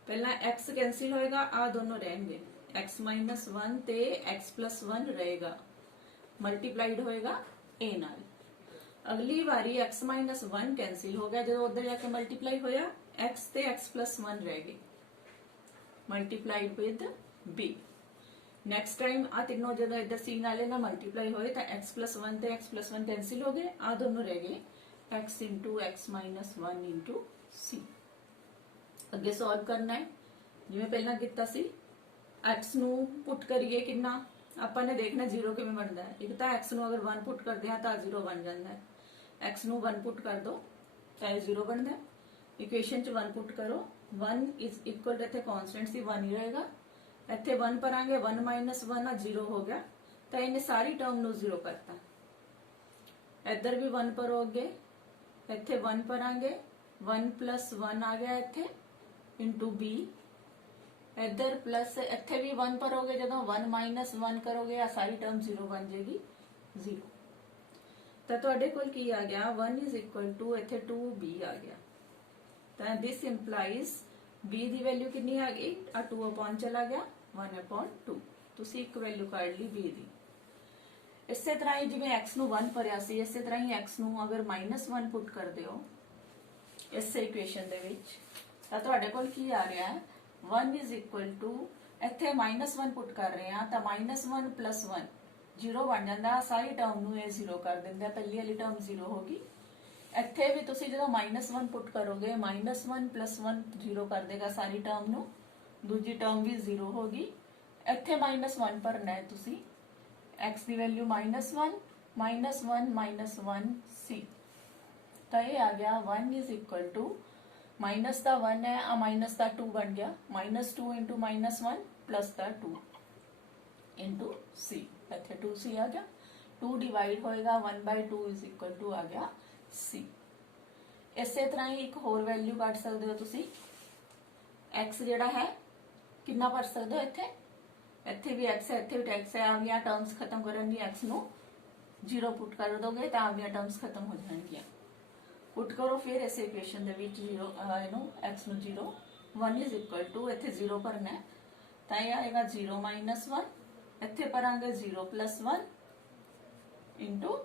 ਪਹਿਲਾਂ x ਕੈਂਸਿਲ ਹੋਏਗਾ, ਆ ਦੋਨੋਂ ਰਹਿਣਗੇ, x minus 1 ਤੇ x plus 1 रहेगा, मल्टीप्लाइड होएगा a नाल। अगली बारी x माइनस 1 कैंसिल हो गया, जो उधर जाके मल्टीप्लाई होया, x ते x प्लस 1 रह गए, multiplied with b। Next time आ तीनों जो इधर c नाले ना मल्टीप्लाई होए तो x प्लस 1 ते x प्लस 1 कैंसिल हो गए, आ दोनों रह गए x into x minus 1 into c। अगे सॉल्व करना है जिवें पहला कीता सी, x नू पुट करिए कितना ਆਪਾਂ ਨੇ ਦੇਖਣਾ 0 ਕਿਵੇਂ ਬਣਦਾ ਹੈ। ਇੱਕ ਤਾਂ x ਨੂੰ ਅਗਰ 1 ਪੁੱਟ ਕਰਦੇ ਆ ਤਾਂ 0 ਬਣ ਜਾਂਦਾ ਹੈ, x ਨੂੰ 1 ਪੁੱਟ ਕਰ ਦੋ ਤਾਂ 0 ਬਣਦਾ ਹੈ। ਇਕੁਏਸ਼ਨ ਚ 1 ਪੁੱਟ ਕਰੋ, 1 ਇਜ਼ ਇਕੁਅਲ, ਇੱਥੇ ਕਾਂਸਟੈਂਟ ਸੀ 1 ਹੀ ਰਹੇਗਾ, ਇੱਥੇ 1 ਭਰਾਂਗੇ, 1 ਮਾਈਨਸ 1 ਆ 0 ਹੋ ਗਿਆ, ਤਾਂ ਇਹਨੇ ਸਾਰੀ ਟਰਮ ਨੂੰ 0 ਕਰਤਾ। ਇੱਧਰ ਵੀ 1 ਭਰੋ, ਅੱਗੇ ਇੱਥੇ 1 ਭਰਾਂਗੇ, 1 प्लस 1 आ गया ਇੱਥੇ इंटू b, इधर प्लस इत्थे भी 1 भरोगे, जो 1 माइनस 1 करोगे आ सारी टर्म 0 बन जाएगी 0, तो तुहाडे कोल की आ गया 1 इज इक्वल टू इत्थे 2b आ गया, तो this implies b the value कितनी आ गई, आ 2 अपॉन चला गया 1 अपॉन 2, तुसी एक वैल्यू काढ ली b दी। इसे तरह ही जिवें x नू 1 भरिया सी, इसे तरह ही x नू अगर माइनस 1 पुट कर दिओ इस इक्वेशन दे विच, तां तुहाडे कोल की आ रहा है 1 इज इक्वल टू, इत्थे माइनस 1 पुट कर रहे हैं तो माइनस 1 प्लस 1 0 बन जाता, सारी टर्म नू ये 0 कर देंगे, पहली वाली टर्म 0 होगी। इत्थे भी तुसी जो माइनस 1 पुट करोगे, माइनस 1 प्लस 1 0 कर देगा सारी टर्म नू, दूजी टर्म भी 0 होगी। इत्थे माइनस 1 भरना है तुसी, x की वैल्यू माइनस 1 माइनस 1 c, तो ये आ गया 1 इज इक्वल टू, माइनस का 1 है, आ माइनस का 2 बन गया, माइनस 2 इंटू माइनस 1 प्लस का 2 इंटू सी, इतने 2c आ गया, 2 डिवाइड होएगा 1 बाय 2 इज इक्वल टू आ गया c। इस तरह ही एक होर वैल्यू कट सकते हो तुसी, x जिहड़ा है कितना भर सकते हो, इत्थे भी x है, इत्थे भी x है, आवियां टर्म्स खत्म करन दी x नू 0 पुट कर दोगे तो आवियां टर्म्स खत्म हो जाएंगी, पुट करो फिर इस इक्वेशन दे विच 0 इनू x नू 0, 1 इज इक्वल टू इत्थे 0 भरना है, तो ये आएगा 0 माइनस 1, इत्थे भरांगे 0 प्लस 1 इंटू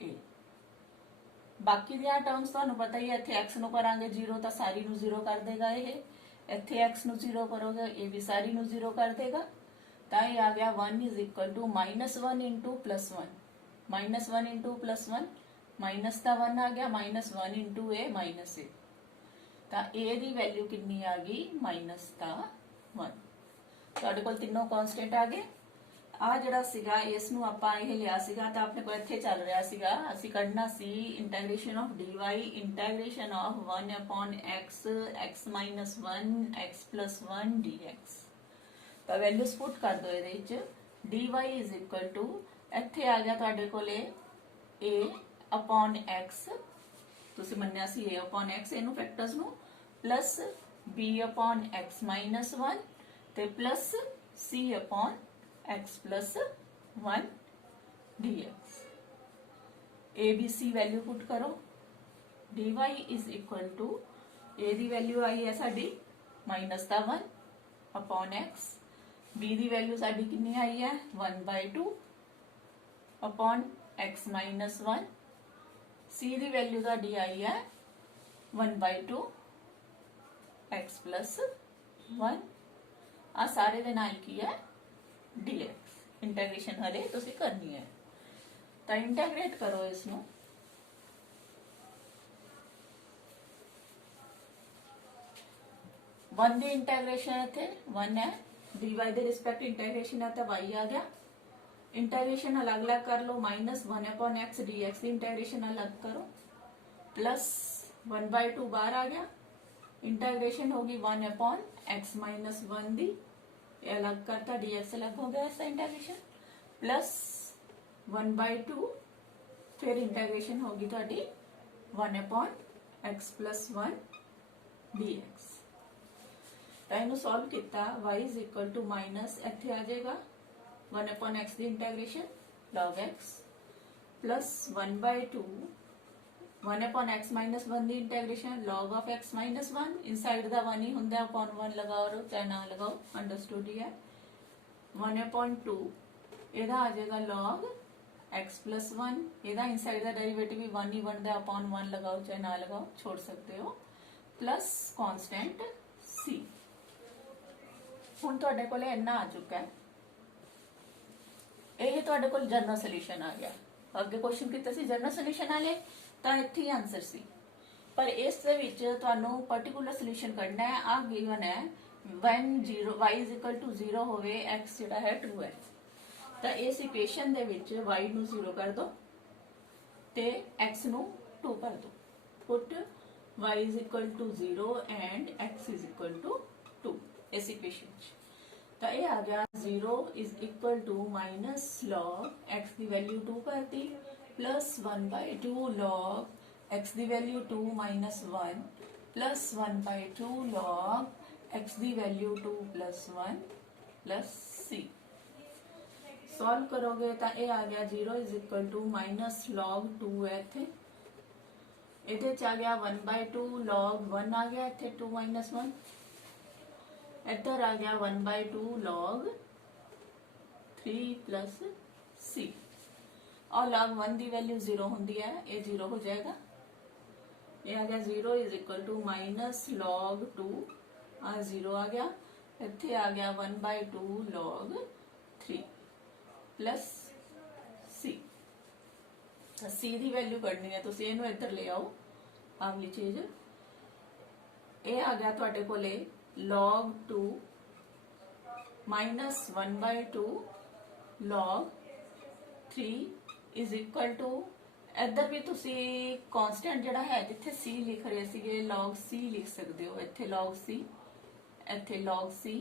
a, बाकी ਦੀਆਂ ਟਰਮਸ ਤੁਹਾਨੂੰ ਪਤਾ ਹੀ ਹੈ, ਇੱਥੇ x ਨੂੰ ਕਰਾਂਗੇ 0 ਤਾਂ ਸਾਰੀ ਨੂੰ 0 ਕਰ ਦੇਗਾ, ਇਹ ਇੱਥੇ x ਨੂੰ 0 ਕਰੋਗੇ ਇਹ ਵੀ ਸਾਰੀ ਨੂੰ 0 ਕਰ ਦੇਗਾ। ਤਾਂ ਇਹ ਆ ਗਿਆ 1 is equal to -1 into +1, -1 into +1, minus ਦਾ 1 ਆ ਗਿਆ, -1 ਇੰਟੂ a ਮਾਈਨਸ a, ਤਾਂ a ਦੀ ਵੈਲਿਊ ਕਿੰਨੀ ਆ ਗਈ ਮਾਈਨਸ ਦਾ 1। ਤੁਹਾਡੇ ਕੋਲ ਤਿੰਨੋਂ ਕਨਸਟੈਂਟ ਆ ਗਏ। ਆ ਜਿਹੜਾ ਸੀਗਾ ਇਸ ਨੂੰ ਆਪਾਂ ਇਹ ਲਿਆ ਸੀਗਾ ਤਾਂ ਆਪਣੇ ਕੋਲ ਇੱਥੇ ਚੱਲ ਰਿਹਾ ਸੀਗਾ, ਅਸੀਂ ਕੱਢਣਾ ਸੀ integration of dy integration of 1 upon x x minus 1 x plus 1 dx। ਤਾਂ ਵੈਲਿਊਸ ਪੁੱਟ ਕਰ ਦੋ ਇਹਦੇ ਵਿੱਚ। dy is equal to ਇੱਥੇ ਆ ਗਿਆ ਤੁਹਾਡੇ ਕੋਲੇ a upon x, ਤੁਸੀਂ ਮੰਨਿਆ ਸੀ a upon x, ਇਹਨੂੰ ਫੈਕਟਰਸ ਨੂੰ plus b upon x minus 1 ਤੇ plus c upon x plus 1 dx। a b c value put करो। dy is equal to a ਦੀ ਵੈਲਿਊ ਆਈ ਹੈ ਸਾਡੀ ਮਾਈਨਸ ਦਾ 1 upon x, b ਦੀ ਵੈਲਿਊ ਸਾਡੀ ਕਿੰਨੀ ਆਈ ਹੈ 1/2 upon x minus 1, c ਦੀ value ਸਾਡੀ ਆਈ ਹੈ 1/2 x plus 1। ਆ ਸਾਰੇ ਦੇ ਨਾਲ ਕੀ ਹੈ dx। इंटीग्रेशन हले तुसी करनी है, तो इंटीग्रेट करो इसनु। 1 ਦੀ इंटीग्रेशन इत्थे 1 है, dy ਦੇ रिस्पेक्ट इंटीग्रेशन है तो y आ गया। इंटीग्रेशन अलग अलग कर लो, -1 upon x dx ਦੀ इंटीग्रेशन अलग करो, प्लस 1/2 बाहर आ गया। इंटीग्रेशन होगी 1 upon x minus 1 दी, अलग करता dx अलग हो गया इसका इंटीग्रेशन, प्लस 1/2 फिर इंटीग्रेशन होगी थोड़ी 1 upon x plus 1 dx। तो इन्हों सॉल्व किया, y is equal to minus इत्थे आ जाएगा 1 upon x the integration log x plus 1/2 1 upon x minus 1 the integration log of x minus 1, inside दा 1 ही हुंदा, upon 1 लगाओ चाहे ना लगाओ, अंडरस्टूड ही है। 1 upon 2 ਇਹਦਾ ਆ ਜਾਏਗਾ log x plus 1, ਇਹਦਾ इनसाइड दा डेरिवेटिव भी 1 ही बनता, upon 1 लगाओ चाहे ना लगाओ, छोड़ सकते हो, प्लस कांस्टेंट c। ਹੁਣ ਤੁਹਾਡੇ ਕੋਲੇ ਇੰਨਾ ਆ ਚੁੱਕਾ ਹੈ, ਇਹ ਤੁਹਾਡੇ ਕੋਲ ਜਨਰਲ ਸੋਲੂਸ਼ਨ ਆ ਗਿਆ। ਅੱਗੇ ਕੁਐਸਚਨ ਕੀਤਾ ਸੀ ਜਨਰਲ ਸੋਲੂਸ਼ਨ ਵਾਲੇ, ਤਾਂ ਇੱਥੇ ਹੀ ਆਨਸਰ ਸੀ, ਪਰ ਇਸ ਦੇ ਵਿੱਚ ਤੁਹਾਨੂੰ ਪਾਰਟਿਕੂਲਰ ਸੋਲੂਸ਼ਨ ਕੱਢਣਾ ਹੈ। ਆ ਗਿਵਨ ਹੈ when 0 y is equal to 0 ਹੋਵੇ, x ਜਿਹੜਾ ਹੈ ਟਰੂ ਹੈ, ਤਾਂ ਇਸ ਇਕੁਏਸ਼ਨ ਦੇ ਵਿੱਚ y ਨੂੰ 0 ਕਰ ਦੋ ਤੇ x ਨੂੰ 2 ਕਰ ਦੋ। ਪੁੱਟ y is equal to 0 and x is equal to 2 ਇਸ ਇਕੁਏਸ਼ਨ 'ਚ। ਤਾਂ ਇਹ ਆ ਗਿਆ 0 is equal to minus log x the value 2 ਕਰਤੀ, प्लस 1/2 log x ਦੀ value 2 minus 1 plus 1/2 log x ਦੀ value 2 plus 1 plus c। Solve करोगे तो ये आ गया 0 is equal to minus log 2 है इत्थे, ਇਹਦੇ ਚ ਆ ਗਿਆ 1/2 log 1 आ गया इत्थे 2 minus 1, ਇੱਧਰ ਆ ਗਿਆ 1/2 log 3 plus c। और log 1 ਦੀ ਵੈਲਿਊ 0 ਹੁੰਦੀ ਹੈ, ਇਹ 0 ਹੋ ਜਾਏਗਾ। ਇਹ ਆ ਗਿਆ 0 is equal to minus log 2, ਆ 0 ਆ ਗਿਆ, ਇੱਥੇ ਆ ਗਿਆ 1/2 log 3 plus c। ਤਾਂ c ਦੀ ਵੈਲਿਊ ਕੱਢਣੀ ਹੈ, ਤੁਸੀਂ ਇਹਨੂੰ ਇੱਧਰ ਲੈ ਆਓ ਆਹ ਵਾਲੀ ਚੀਜ਼। ਇਹ ਆ ਗਿਆ ਤੁਹਾਡੇ ਕੋਲੇ log 2 minus 1/2 log 3 is equal to, ਇੱਧਰ ਵੀ ਤੁਸੀਂ ਕਾਂਸਟੈਂਟ ਜਿਹੜਾ ਹੈ ਜਿੱਥੇ c ਲਿਖ ਰਹੇ ਸੀਗੇ log c ਲਿਖ ਸਕਦੇ ਹੋ, ਇੱਥੇ log c ਇੱਥੇ log c।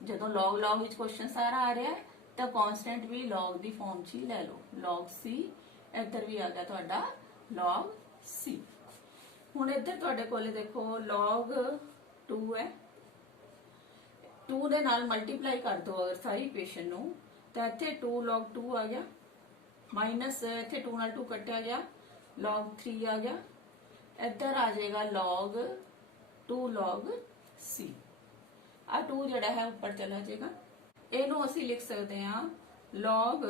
ਜਦੋਂ log ਵਿੱਚ ਕੁਐਸਚਨ ਸਾਰਾ ਆ ਰਿਹਾ ਤਾਂ ਕਾਂਸਟੈਂਟ ਵੀ log ਦੀ ਫਾਰਮ 'ਚ ਹੀ ਲੈ ਲਓ, log c। ਇੱਧਰ ਵੀ ਆ ਗਿਆ ਤੁਹਾਡਾ log c। ਹੁਣ ਇੱਧਰ ਤੁਹਾਡੇ ਕੋਲੇ ਦੇਖੋ log 2 ਹੈ, 2 ਦੇ ਨਾਲ ਮਲਟੀਪਲਾਈ ਕਰ ਦੋ ਅਗਰ ਸਾਰੀ ਇਕੁਏਸ਼ਨ ਨੂੰ, ਤਾਂ ਇੱਥੇ 2 log 2 ਆ ਗਿਆ, ਮਾਈਨਸ ਇੱਥੇ 2 ਨਾਲ 2 ਕੱਟਿਆ ਗਿਆ log 3 ਆ ਗਿਆ, ਇੱਧਰ ਆ ਜਾਏਗਾ log 2 log c। ਆ 2 ਜਿਹੜਾ ਹੈ ਉੱਪਰ ਚਲਾ ਜਾਏਗਾ, ਇਹਨੂੰ ਅਸੀਂ ਲਿਖ ਸਕਦੇ ਹਾਂ log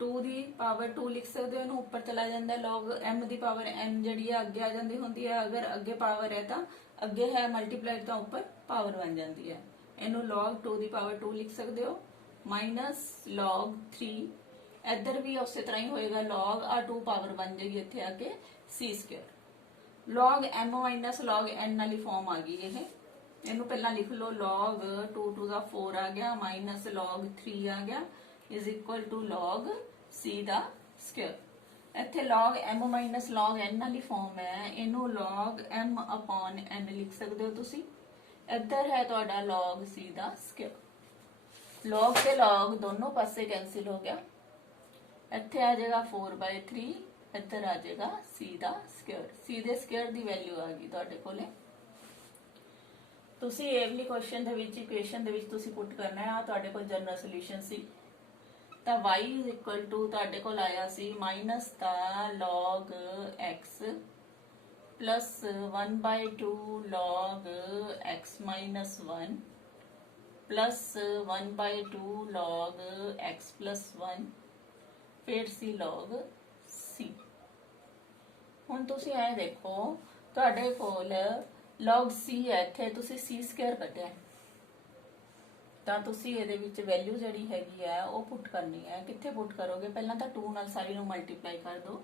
2 ਦੀ ਪਾਵਰ 2 ਲਿਖ ਸਕਦੇ ਹੋ, ਇਹਨੂੰ ਉੱਪਰ ਚਲਾ ਜਾਂਦਾ log m ਦੀ ਪਾਵਰ n ਜਿਹੜੀ ਹੈ ਅੱਗੇ ਆ ਜਾਂਦੀ ਹੁੰਦੀ ਹੈ। ਅਗਰ ਅੱਗੇ ਪਾਵਰ ਹੈ ਤਾਂ ਅੱਗੇ ਹੈ ਮਲਟੀਪਲਾਈਡ ਤਾਂ ਉੱਪਰ ਪਾਵਰ ਬਣ ਜਾਂਦੀ ਹੈ। ਇਹਨੂੰ log 2 ਦੀ ਪਾਵਰ 2 ਲਿਖ ਸਕਦੇ ਹੋ ਮਾਈਨਸ log 3। ਇੱਧਰ ਵੀ ਉਸੇ ਤਰ੍ਹਾਂ ਹੀ ਹੋਏਗਾ, log ਆ 2 ਪਾਵਰ ਬਣ ਜਾਏਗੀ ਇੱਥੇ ਆ ਕੇ c square. log m minus log n ਵਾਲੀ ਫਾਰਮ ਆ ਗਈ ਇਹ। ਇਹਨੂੰ ਪਹਿਲਾਂ ਲਿਖ ਲਓ, log 2 2 ਦਾ 4 ਆ ਗਿਆ ਮਾਈਨਸ log 3 ਆ ਗਿਆ is equal to log c the square. ਇੱਥੇ log m minus log n ਵਾਲੀ ਫਾਰਮ ਹੈ, ਇਹਨੂੰ log m upon n ਲਿਖ ਸਕਦੇ ਹੋ ਤੁਸੀਂ। ਇੱਧਰ ਹੈ ਤੁਹਾਡਾ log c ਦਾ ਸਕੁਅਰ। log ਤੇ log ਦੋਨੋਂ ਪਾਸੇ ਕੈਂਸਿਲ ਹੋ ਗਿਆ, ਇੱਥੇ ਆ ਜਾਏਗਾ 4/3, ਇੱਧਰ ਆ ਜਾਏਗਾ c ਦਾ ਸਕੁਅਰ। c ਦੇ ਸਕੁਅਰ ਦੀ ਵੈਲਿਊ ਆ ਗਈ ਤੁਹਾਡੇ ਕੋਲੇ। ਤੁਸੀਂ ਇਹ ਵਾਲੀ ਕੁਐਸਚਨ ਦੇ ਵਿੱਚ ਇਕੁਏਸ਼ਨ ਦੇ ਵਿੱਚ ਤੁਸੀਂ ਪੁੱਟ ਕਰਨਾ ਹੈ। ਤੁਹਾਡੇ ਕੋਲ ਜਨਰਲ ਸੋਲੂਸ਼ਨ ਸੀ ਤਾਂ y is equal to ਤੁਹਾਡੇ ਕੋਲ ਆਇਆ ਸੀ ਮਾਈਨਸ ਦਾ log x plus 1/2 log x minus 1 plus 1/2 log x plus 1 ਫਿਰ ਸੀ log c। ਹੁਣ ਤੁਸੀਂ ਇਹ ਦੇਖੋ ਤੁਹਾਡੇ ਕੋਲ log c ਹੈ, ਇੱਥੇ ਤੁਸੀਂ c ਸਕੁਅਰ ਕੱਢਿਆ ਤਾਂ ਤੁਸੀਂ ਇਹਦੇ ਵਿੱਚ ਵੈਲਿਊ ਜਿਹੜੀ ਹੈਗੀ ਹੈ ਉਹ ਪੁੱਟ ਕਰਨੀ ਹੈ। ਕਿੱਥੇ ਪੁੱਟ ਕਰੋਗੇ? ਪਹਿਲਾਂ ਤਾਂ 2 ਨਾਲ ਸਾਰੀ ਨੂੰ ਮਲਟੀਪਲਾਈ ਕਰ ਦਿਓ।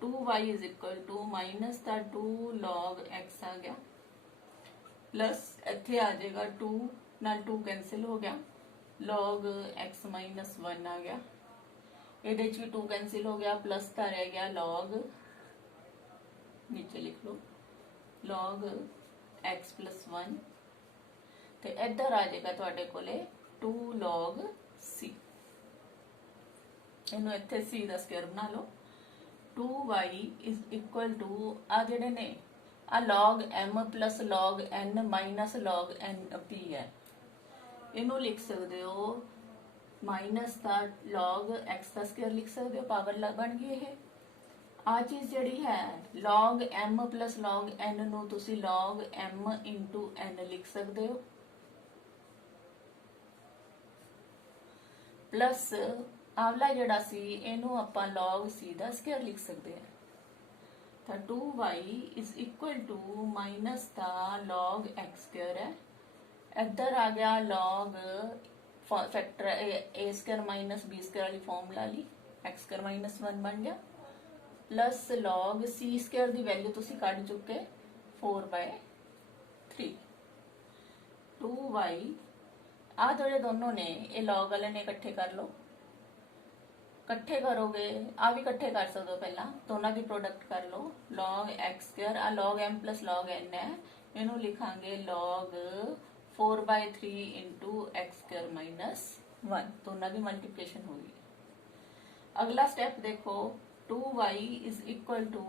2y is equal to minus the 2 log x ਆ ਗਿਆ ਪਲੱਸ ਇੱਥੇ ਆ ਜਾਏਗਾ 2 ਨਾਲ 2 ਕੈਂਸਿਲ ਹੋ ਗਿਆ, log x minus 1 ਆ ਗਿਆ। ਇਹਦੇ ਚ ਵੀ 2 ਕੈਂਸਿਲ ਹੋ ਗਿਆ, ਪਲੱਸ ਤਾਂ ਰਹਿ ਗਿਆ log, ਨੀਚੇ ਲਿਖ ਲਓ log x plus 1 ਤੇ ਇੱਧਰ ਆ ਜਾਏਗਾ ਤੁਹਾਡੇ ਕੋਲੇ 2 log c। ਇਹਨੂੰ ਇੱਥੇ c ਦਾ ਸਕੁਅਰ ਬਣਾ ਲਓ। 2y is equal to ਆ ਜਿਹੜੇ ਨੇ ਆ log m plus log n minus log n p ਹੈ, ਇਹਨੂੰ ਲਿਖ ਸਕਦੇ ਹੋ ਮਾਈਨਸ ਦਾ log x ਦਾ ਸਕੁਅਰ ਲਿਖ ਸਕਦੇ ਹੋ, ਪਾਵਰ ਬਣ ਗਈ ਇਹ। ਆ ਚੀਜ਼ ਜਿਹੜੀ ਹੈ log m plus log n ਨੂੰ ਤੁਸੀਂ log m into n ਲਿਖ ਸਕਦੇ ਹੋ ਪਲੱਸ ਆਵਲਾ ਜਿਹੜਾ ਸੀ ਇਹਨੂੰ ਆਪਾਂ log c ਦਾ ਸਕੁਅਰ ਲਿਖ ਸਕਦੇ ਹਾਂ। ਤਾਂ 2y is equal to minus the log x square ਹੈ, ਇੱਧਰ ਆ ਗਿਆ log factor a square minus b square ਵਾਲੀ ਫਾਰਮੂਲਾ ਲਈ x ਸਕੁਅਰ ਮਾਈਨਸ 1 ਬਣ ਗਿਆ ਪਲੱਸ log c ਸਕੁਅਰ ਦੀ ਵੈਲਿਊ ਤੁਸੀਂ ਕੱਢ ਚੁੱਕੇ 4/3। 2y ਆ ਜਿਹੜੇ ਦੋਨੋਂ ਨੇ ਇਹ log ਵਾਲੇ ਨੇ ਇਕੱਠੇ ਕਰ ਲਓ, ਇਕੱਠੇ ਕਰੋਗੇ ਆ ਵੀ ਇਕੱਠੇ ਕਰ ਸਕਦੇ ਹੋ, ਪਹਿਲਾਂ ਦੋਨਾਂ ਦੀ ਪ੍ਰੋਡਕਟ ਕਰ ਲਓ log x ਸਕੁਅਰ ਆ log m plus log n ਹੈ, ਇਹਨੂੰ ਲਿਖਾਂਗੇ log 4/3 into x square minus 1, ਦੋਨਾਂ ਦੀ ਮਲਟੀਪਲੀਕੇਸ਼ਨ ਹੋਗੀ। ਅਗਲਾ ਸਟੈਪ ਦੇਖੋ 2y is equal to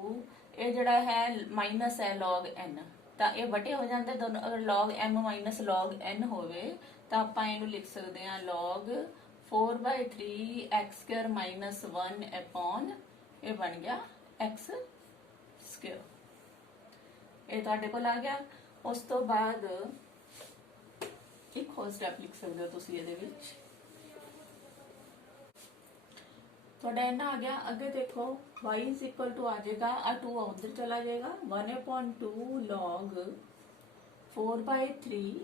ਇਹ ਜਿਹੜਾ ਹੈ ਮਾਈਨਸ ਹੈ log n ਤਾਂ ਇਹ ਵਟੇ ਹੋ ਜਾਂਦੇ ਦੋਨੋਂ। ਅਗਰ log m minus log n ਹੋਵੇ ਤਾਂ ਆਪਾਂ ਇਹਨੂੰ ਲਿਖ ਸਕਦੇ ਹਾਂ log 4/3 x square minus 1 upon ਇਹ ਬਣ ਗਿਆ x ਸਕੁਅਰ। ਇਹ ਤੁਹਾਡੇ ਕੋਲ ਆ ਗਿਆ। ਉਸ ਤੋਂ ਬਾਅਦ ਇੱਕ ਹੋਰ ਸਟੈਪ ਲਿਖ ਸਕਦੇ ਹੋ ਤੁਸੀਂ ਇਹਦੇ ਵਿੱਚ, ਤੁਹਾਡਾ ਇਹਨਾਂ ਆ ਗਿਆ। ਅੱਗੇ ਦੇਖੋ y is equal to ਆ ਜਾਏਗਾ ਆ 2 ਉਧਰ ਚਲਾ ਜਾਏਗਾ 1/2 log 4/3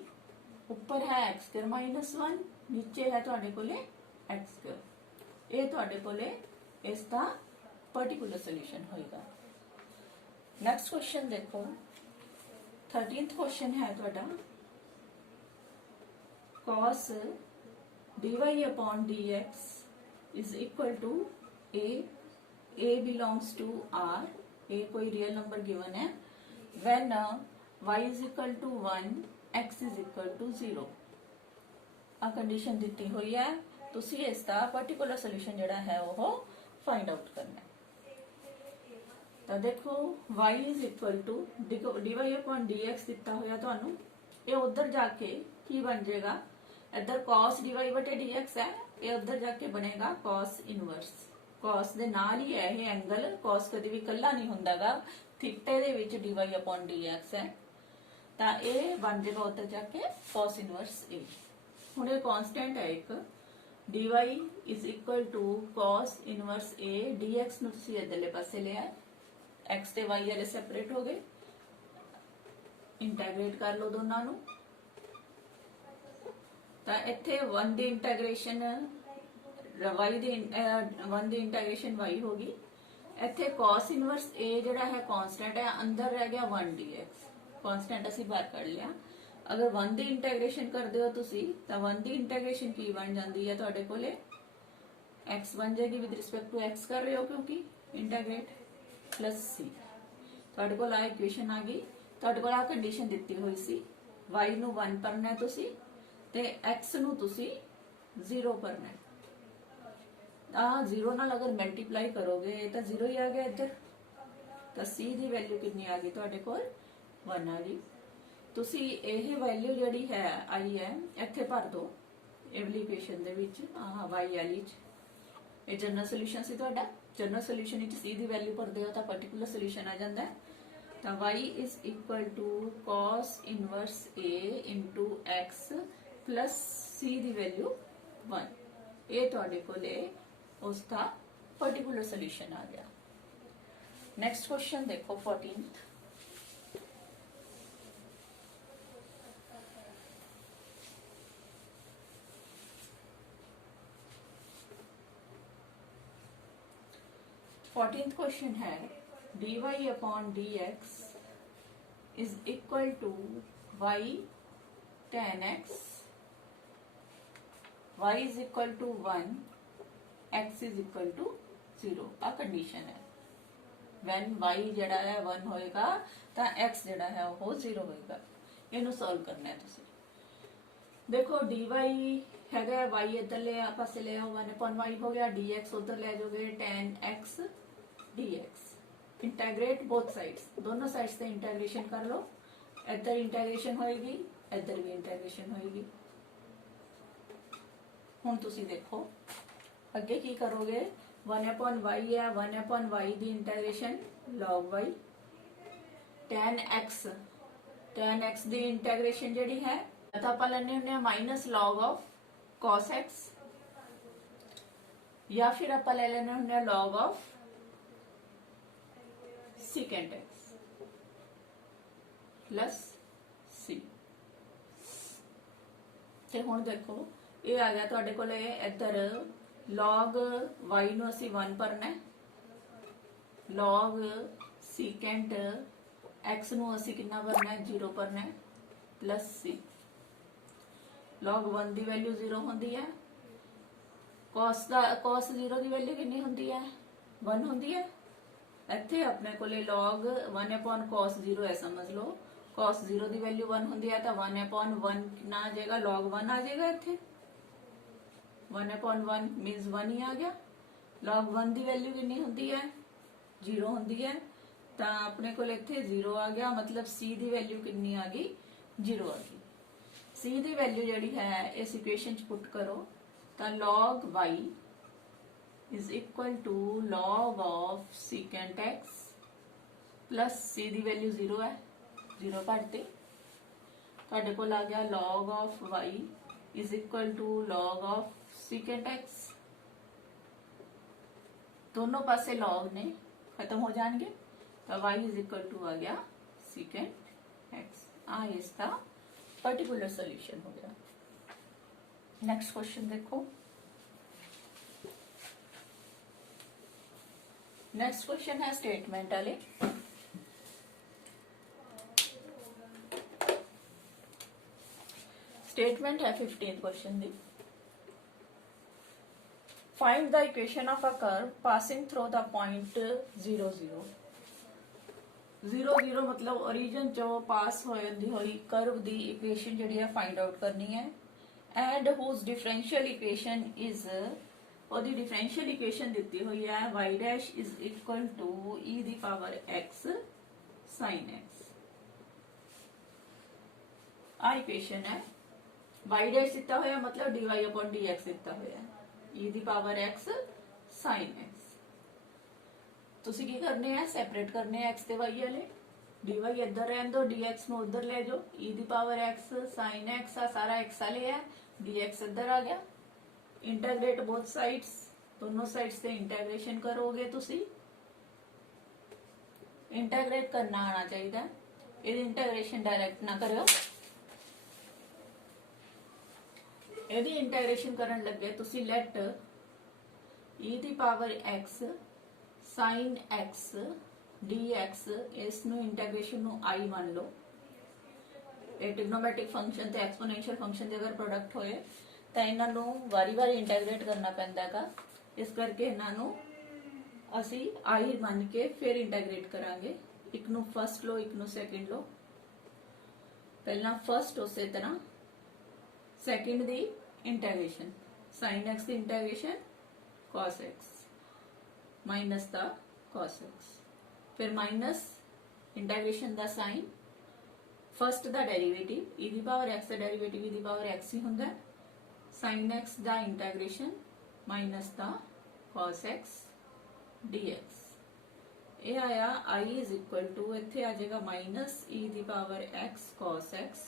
ਉੱਪਰ ਹੈ x ਸਕੁਅਰ minus 1, ਨੀਚੇ ਹੈ ਤੁਹਾਡੇ ਕੋਲੇ x ਸਕੁਅਰ। ਇਹ ਤੁਹਾਡੇ ਕੋਲੇ ਇਸ ਦਾ ਪਾਰਟਿਕੂਲਰ ਸੋਲੂਸ਼ਨ ਹੋਏਗਾ। ਨੈਕਸਟ ਕੁਐਸਚਨ ਦੇਖੋ 13th ਕੁਐਸਚਨ ਹੈ ਤੁਹਾਡਾ cos dy upon dx is equal to a belongs to r, a कोई रियल नंबर गिवन है, when y is equal to 1 x is equal to 0। आ कंडीशन ਦਿੱਤੀ ਹੋਈ ਹੈ, ਤੁਸੀਂ ਇਸ ਦਾ ਪਾਰਟਿਕੂਲਰ ਸੋਲੂਸ਼ਨ ਜਿਹੜਾ ਹੈ ਉਹ ਫਾਈਂਡ ਆਊਟ ਕਰਨਾ ਹੈ। ਤਾਂ ਦੇਖੋ y is equal to dy upon dx ਦਿੱਤਾ ਹੋਇਆ ਤੁਹਾਨੂੰ, ਇਹ ਉਧਰ ਜਾ ਕੇ ਕੀ ਬਣ ਜਾਏਗਾ, ਇੱਧਰ cos dy ਬਟੇ dx ਹੈ, ਇਹ ਉਧਰ ਜਾ ਕੇ ਬਣੇਗਾ cos ਇਨਵਰਸ। cos ਦੇ ਨਾਲ ਹੀ ਹੈ ਇਹ ਐਂਗਲ, cos ਕਦੇ ਵੀ ਇਕੱਲਾ ਨਹੀਂ ਹੁੰਦਾਗਾ, ਥੀਟੇ ਦੇ ਵਿੱਚ dy upon dx ਹੈ ਤਾਂ ਇਹ ਬਣ ਜਾਏਗਾ ਉਧਰ ਜਾ ਕੇ cos ਇਨਵਰਸ a। ਹੁਣ ਇਹ ਕਾਂਸਟੈਂਟ ਹੈ ਇੱਕ dy is equal to cos inverse a dx ਨੂੰ ਤੁਸੀਂ ਇਧਰਲੇ ਪਾਸੇ ਲਿਆ, x ਤੇ y ਵਾਲੇ ਸੈਪਰੇਟ ਹੋ ਗਏ, ਇੰਟੈਗਰੇਟ ਕਰ ਲਓ ਦੋਨਾਂ ਨੂੰ। ਤਾਂ ਇੱਥੇ 1 ਦੀ ਇੰਟੈਗ੍ਰੇਸ਼ਨ y ਦੀ 1 ਦੀ ਇੰਟੈਗ੍ਰੇਸ਼ਨ y ਹੋ ਗਈ। ਇੱਥੇ cos ਇਨਵਰਸ a ਜਿਹੜਾ ਹੈ ਕਾਂਸਟੈਂਟ ਹੈ, ਅੰਦਰ ਰਹਿ ਗਿਆ 1 dx, ਕਾਂਸਟੈਂਟ ਅਸੀਂ ਬਾਹਰ ਕੱਢ ਲਿਆ। ਅਗਰ 1 ਦੀ ਇੰਟੈਗ੍ਰੇਸ਼ਨ ਕਰਦੇ ਹੋ ਤੁਸੀਂ ਤਾਂ 1 ਦੀ ਇੰਟੈਗ੍ਰੇਸ਼ਨ ਕੀ ਬਣ ਜਾਂਦੀ ਹੈ ਤੁਹਾਡੇ ਕੋਲੇ, x ਬਣ ਜਾਏਗੀ ਵਿਦ ਰਿਸਪੈਕਟ ਟੂ x ਕਰ ਰਹੇ ਹੋ ਕਿਉਂਕਿ ਇੰਟੈਗਰੇਟ, ਪਲੱਸ c। ਤੁਹਾਡੇ ਕੋਲ ਆ ਇਕੁਏਸ਼ਨ ਆ ਗਈ। ਤੁਹਾਡੇ ਕੋਲ ਆ ਕੰਡੀਸ਼ਨ ਦਿੱਤੀ ਹੋਈ ਸੀ, y ਨੂੰ 1 ਕਰਨਾ ਹੈ ਤੁਸੀਂ ਤੇ x ਨੂੰ ਤੁਸੀਂ 0 ਕਰਨਾ ਹੈ। ਆ 0 ਨਾਲ ਅਗਰ ਮਲਟੀਪਲਾਈ ਕਰੋਗੇ ਤਾਂ 0 ਹੀ ਆ ਗਿਆ ਇੱਧਰ। ਤਾਂ c ਦੀ ਵੈਲਿਊ ਕਿੰਨੀ ਆ ਗਈ ਤੁਹਾਡੇ ਕੋਲ, 1 ਆ ਗਈ। ਤੁਸੀਂ ਇਹ ਵੈਲਿਊ ਜਿਹੜੀ ਹੈ ਆਈ ਹੈ ਇੱਥੇ ਭਰ ਦਿਓ ਇਹ ਵਾਲੀ ਇਕੁਏਸ਼ਨ ਦੇ ਵਿੱਚ, ਆਹ y ਵਾਲੀ ਚ। ਇਹ ਜਨਰਲ ਸੋਲੂਸ਼ਨ ਸੀ ਤੁਹਾਡਾ। ਜਨਰਲ ਸੋਲੂਸ਼ਨ ਵਿੱਚ c ਦੀ ਵੈਲਿਊ ਭਰਦੇ ਹੋ ਤਾਂ ਪਾਰਟਿਕੂਲਰ ਸੋਲੂਸ਼ਨ ਆ ਜਾਂਦਾ ਹੈ। ਤਾਂ y is equal to cos inverse a into x plus c the value 1। ਇਹ ਤੁਹਾਡੇ ਕੋਲੇ ਉਸ ਦਾ ਪਾਰਟਿਕੂਲਰ ਸੋਲੂਸ਼ਨ ਆ ਗਿਆ। ਨੈਕਸਟ ਕੁਐਸਚਨ ਦੇਖੋ 14th। फोर्टीन्थ क्वेश्चन है dy upon dx is equal to y tan x, y is equal to 1, x is equal to 0। आ condition है when y जड़ा है 1 होएगा तो x जड़ा है वो 0 होएगा। इनू सॉल्व करना है तुसी। देखो dy हैगा y इधर ले पासे ले आओ, 1 upon y हो गया, dx उधर ले जाओगे tan x dx। Integrate both sides, दोनों साइड्स से इंटेग्रेशन कर लो। इधर इंटेग्रेशन होएगी, इधर भी इंटेग्रेशन होएगी। हुण तुसी देखो अगे की करोगे, 1 upon y है, 1 upon y दी integration log y, tan x दी इंटेग्रेशन जिहड़ी है ਤਾਂ ਆਪਾਂ ਲੈਣੇ ਹੁੰਦੇ ਆ minus log of cos x, ਜਾਂ ਫਿਰ ਆਪਾਂ ਲੈ ਲੈਣੇ ਹੁੰਦੇ ਆ log of secant x plus c। ਤੇ ਹੁਣ ਦੇਖੋ ਇਹ ਆ ਗਿਆ ਤੁਹਾਡੇ ਕੋਲ ਇੱਧਰ log y ਨੂੰ ਅਸੀਂ 1 ਭਰਨਾ ਹੈ, log secant x ਨੂੰ ਅਸੀਂ ਕਿੰਨਾ ਭਰਨਾ ਹੈ, 0 ਭਰਨਾ ਹੈ, plus c। log 1 ਦੀ ਵੈਲਿਊ 0 ਹੁੰਦੀ ਹੈ, cos 0 ਦੀ ਵੈਲਿਊ ਕਿੰਨੀ ਹੁੰਦੀ ਹੈ, 1 ਹੁੰਦੀ ਹੈ। ਇੱਥੇ ਆਪਣੇ ਕੋਲੇ log 1 upon cos 0 ਹੈ, ਸਮਝ ਲਓ cos 0 ਦੀ ਵੈਲਿਊ 1 ਹੁੰਦੀ ਹੈ ਤਾਂ 1 upon 1 ਕਿੰਨਾ ਆ ਜਾਏਗਾ, log 1 ਆ ਜਾਏਗਾ। ਇੱਥੇ 1 upon 1 means 1 ਹੀ ਆ ਗਿਆ। log 1 ਦੀ ਵੈਲਿਊ ਕਿੰਨੀ ਹੁੰਦੀ ਹੈ, 0 ਹੁੰਦੀ ਹੈ, ਤਾਂ ਆਪਣੇ ਕੋਲ ਇੱਥੇ 0 ਆ ਗਿਆ। ਮਤਲਬ c ਦੀ ਵੈਲਿਊ ਕਿੰਨੀ ਆ ਗਈ, 0 ਆ ਗਈ। c ਦੀ ਵੈਲਿਊ ਜਿਹੜੀ ਹੈ ਇਸ ਇਕੁਏਸ਼ਨ ਚ ਪੁੱਟ ਕਰੋ ਤਾਂ log y is equal to log of secant x plus c the value 0 ਹੈ, 0 ਭਰਤੇ ਤੁਹਾਡੇ ਕੋਲ ਆ ਗਿਆ log of y is equal to log of secant x। दोनों पासे log ने खत्म हो जाएंगे तो y is equal to आ गया secant x। इसका पर्टिकुलर सॉल्यूशन हो गया। नेक्स्ट क्वेश्चन देखो, नेक्स्ट क्वेश्चन है स्टेटमेंट वाले। स्टेटमेंट है 15th question the. Find the equation of a curve passing through the point 0 0। 0 0 मतलब ओरिजिन चो पास होती हुई कर्व दी इक्वेशन जिहड़ी है फाइंड आउट करनी है। And whose differential equation is, ओदी डिफरेंशियल इक्वेशन दी हुई है y dash is equal to e दी पावर x sin x। आ इक्वेशन है y डैश दिता होया मतलब dy अपॉन dx दिता होया, e दी पावर x sin x। ਤੁਸੀਂ ਕੀ ਕਰਨੇ ਆ, ਸੈਪਰੇਟ ਕਰਨੇ ਆ x ਤੇ y ਵਾਲੇ, dy ਇੱਧਰ ਰਹਿਣ ਦੋ, dx ਨੂੰ ਉਧਰ ਲੈ ਜਾਓ, e ਦੀ ਪਾਵਰ x sin x ਆ ਸਾਰਾ x ਵਾਲੇ ਹੈ, dx ਇੱਧਰ ਆ ਗਿਆ। इंटैग्रेट बोथ साइड्स, दोनों साइड्स से इंटैग्रेशन करोगे तुसी। इंटैग्रेट करना आना चाहिए, ये इंटैग्रेशन डायरेक्ट ना करो। यदि इंटैग्रेशन करन लगे तुसी लेट e दी power x sin x dx, इसनू इंटैग्रेशन नू i मान लो। ਇਹ ਟ੍ਰਿਗਨੋਮੈਟ੍ਰਿਕ ਫੰਕਸ਼ਨ ਤੇ ਐਕਸਪੋਨੈਂਸ਼ੀਅਲ ਫੰਕਸ਼ਨ ਦੇ ਅਗਰ ਪ੍ਰੋਡਕਟ ਹੋਏ ਤਾਂ ਇਹਨਾਂ ਨੂੰ ਵਾਰੀ-ਵਾਰੀ ਇੰਟੈਗਰੇਟ ਕਰਨਾ ਪੈਂਦਾ ਹੈਗਾ, ਇਸ ਕਰਕੇ ਇਹਨਾਂ ਨੂੰ ਅਸੀਂ i ਮੰਨ ਕੇ ਫਿਰ ਇੰਟੈਗਰੇਟ ਕਰਾਂਗੇ। ਇੱਕ ਨੂੰ ਫਸਟ ਲੋ, ਇੱਕ ਨੂੰ ਸੈਕਿੰਡ ਲੋ। ਪਹਿਲਾਂ ਫਸਟ ਉਸੇ ਤਰ੍ਹਾਂ, ਸੈਕਿੰਡ ਦੀ ਇੰਟੈਗਰੇਸ਼ਨ sin x ਦੀ ਇੰਟੈਗਰੇਸ਼ਨ cos x ਮਾਈਨਸ ਦਾ cos x, ਫਿਰ ਮਾਈਨਸ ਇੰਟੈਗਰੇਸ਼ਨ ਦਾ ਸਾइन फस्ट का डेरीवेटिव e दी पावर x का डेरीवेटिव e दी पावर x ही होंगे, sin x का इंटैग्रेशन माइनस का cos x dx। ये आया i इज इक्वल टू, इत्थे आ जाएगा माइनस e दी पावर x cos x,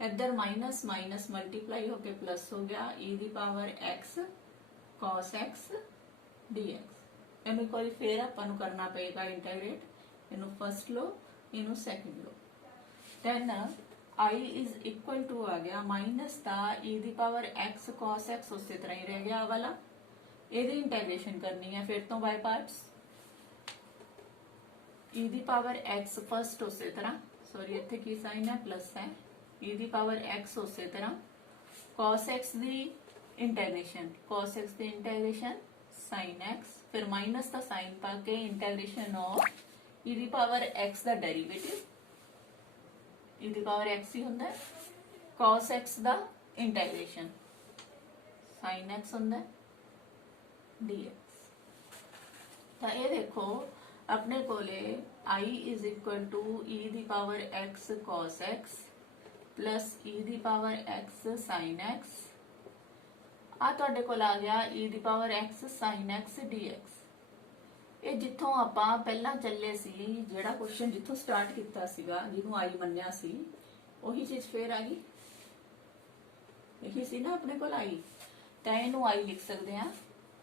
इधर माइनस माइनस मल्टीप्लाई होके प्लस हो गया e दी power x cos x dx। इनू कोई फिर आपां नू करना पेगा इंटैग्रेट, इनू फस्ट लो, इनू second low. then i is equal to आ गया माइनस का e दी पावर x cos x उसी तरह ही रह गया वाला, ਇਹਦੀ इंटैग्रेशन करनी है फिर तो बाय पार्ट्स। e दी पावर x फर्स्ट उसी तरह, सॉरी इत्थे की साइन है प्लस है, e दी पावर x उसी तरह cos x दी इंटैग्रेशन, cos x दी इंटैग्रेशन sin x, फिर माइनस का साइन पाके इंटैग्रेशन ऑफ e दी पावर x का डेरिवेटिव, e दी पावर x ही होंगे, cos x दा इंटैग्रेशन sin x होंगे dx। तो ये देखो अपने कोले i is equal to e दी power x cos x plus e दी पावर x sin x, आ तुहाडे कोल आ गया e दी power x sin x dx। ਇਹ ਜਿੱਥੋਂ ਆਪਾਂ ਪਹਿਲਾਂ ਚੱਲੇ ਸੀ, ਜਿਹੜਾ ਕੁਐਸਚਨ ਜਿੱਥੋਂ ਸਟਾਰਟ ਕੀਤਾ ਸੀਗਾ, ਜਿਹਨੂੰ ਆਈ ਮੰਨਿਆ ਸੀ, ਉਹੀ ਚੀਜ਼ ਫੇਰ ਆ ਗਈ। ਇਹੀ ਸੀ ਨਾ ਆਪਣੇ ਕੋਲ ਆਈ, ਤਾਂ ਇਹਨੂੰ ਆਈ ਲਿਖ ਸਕਦੇ ਆ।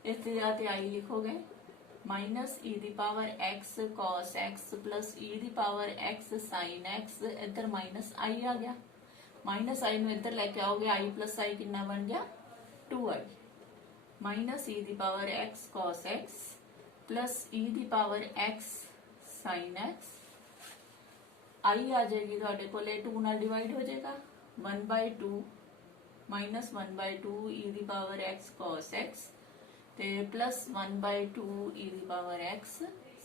ਇਸ ਦੀ ਜਗ੍ਹਾ ਤੇ ਆਈ ਲਿਖੋਗੇ ਮਾਈਨਸ e ਦੀ power x cos x plus e ਦੀ ਪਾਵਰ x sin x, ਇੱਧਰ ਮਾਈਨਸ i ਆ ਗਿਆ, ਮਾਈਨਸ i ਨੂੰ ਇੱਧਰ ਲੈ ਕੇ ਆਓਗੇ, i plus i ਕਿੰਨਾ ਬਣ ਗਿਆ 2i, ਮਾਈਨਸ e ਦੀ power x cos x plus e दी power x sin x, i आ जाएगी तुहाडे कोले 2 नाल डिवाइड हो जाएगा, 1/2 माइनस 1/2 e दी पावर x cos x ते प्लस 1/2 e दी पावर x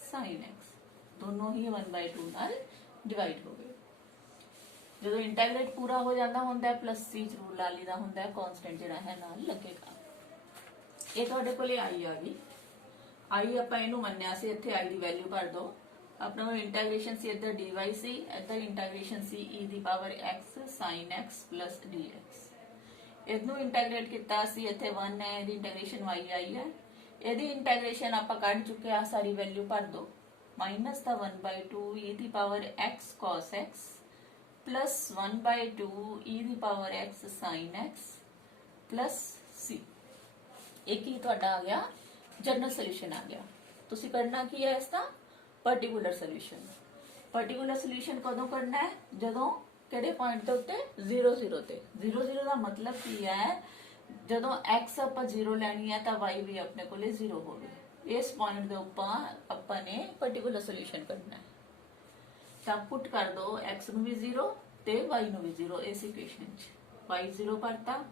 sin x, दोनों ही 1/2 नाल डिवाइड हो गए। जो इंटैग्रेट पूरा हो जाता होंदा प्लस c जरूर ला लीदा होंदा, कांस्टेंट जिहड़ा है नाल लगेगा। ये तुहाडे कोले i आ गई, आई ਆਪਾਂ ਇਹਨੂੰ ਮੰਨਿਆ ਸੀ, ਇੱਥੇ i ਦੀ ਵੈਲਿਊ ਭਰ ਦੋ। ਆਪਣਾ ਉਹ ਇੰਟੈਗ੍ਰੇਸ਼ਨ ਸੀ, ਇੱਧਰ dy ਸੀ, ਇੱਧਰ ਇੰਟੈਗ੍ਰੇਸ਼ਨ ਸੀ e ਦੀ power x sin x plus dx। ਇਹਨੂੰ ਇੰਟੈਗ੍ਰੇਟ ਕੀਤਾ ਸੀ, ਇੱਥੇ 1 ਹੈ, ਇਹਦੀ ਇੰਟੈਗ੍ਰੇਸ਼ਨ y ਆਈ ਹੈ, ਇਹਦੀ ਇੰਟੈਗ੍ਰੇਸ਼ਨ ਆਪਾਂ ਕੱਢ ਚੁੱਕੇ ਆ, ਸਾਰੀ ਵੈਲਿਊ ਭਰ ਦੋ। ਮਾਈਨਸ ਦਾ 1/2 e ਦੀ power x cos x plus 1/2 e ਦੀ power x sin x plus c। एक ही ਤੁਹਾਡਾ ਆ ਗਿਆ ਜਨਰਲ ਸੋਲੂਸ਼ਨ ਆ ਗਿਆ। ਤੁਸੀਂ ਕਰਨਾ ਕੀ ਹੈ ਇਸਦਾ ਪਾਰਟਿਕੂਲਰ ਸੋਲੂਸ਼ਨ। ਪਾਰਟਿਕੂਲਰ ਸੋਲੂਸ਼ਨ ਕਦੋਂ ਕਰਨਾ ਹੈ? ਜਦੋਂ ਕਿਹੜੇ ਪੁਆਇੰਟ ਦੇ ਉੱਤੇ 0 0 ਤੇ। 0 0 ਦਾ ਮਤਲਬ ਕੀ ਹੈ? ਜਦੋਂ x ਆਪਾਂ 0 ਲੈਣੀ ਹੈ ਤਾਂ y ਵੀ ਆਪਣੇ ਕੋਲੇ 0 ਹੋਵੇ। ਇਸ ਪੁਆਇੰਟ ਦੇ ਉੱਪਰ ਆਪਾਂ ਨੇ ਪਾਰਟਿਕੂਲਰ ਸੋਲੂਸ਼ਨ ਕਰਨਾ ਹੈ। ਤਾਂ ਪੁੱਟ ਕਰ ਦੋ x ਨੂੰ ਵੀ 0 ਤੇ y ਨੂੰ ਵੀ 0 ਇਸ ਇਕੁਏਸ਼ਨ 'ਚ। y 0 ਭਰਤਾ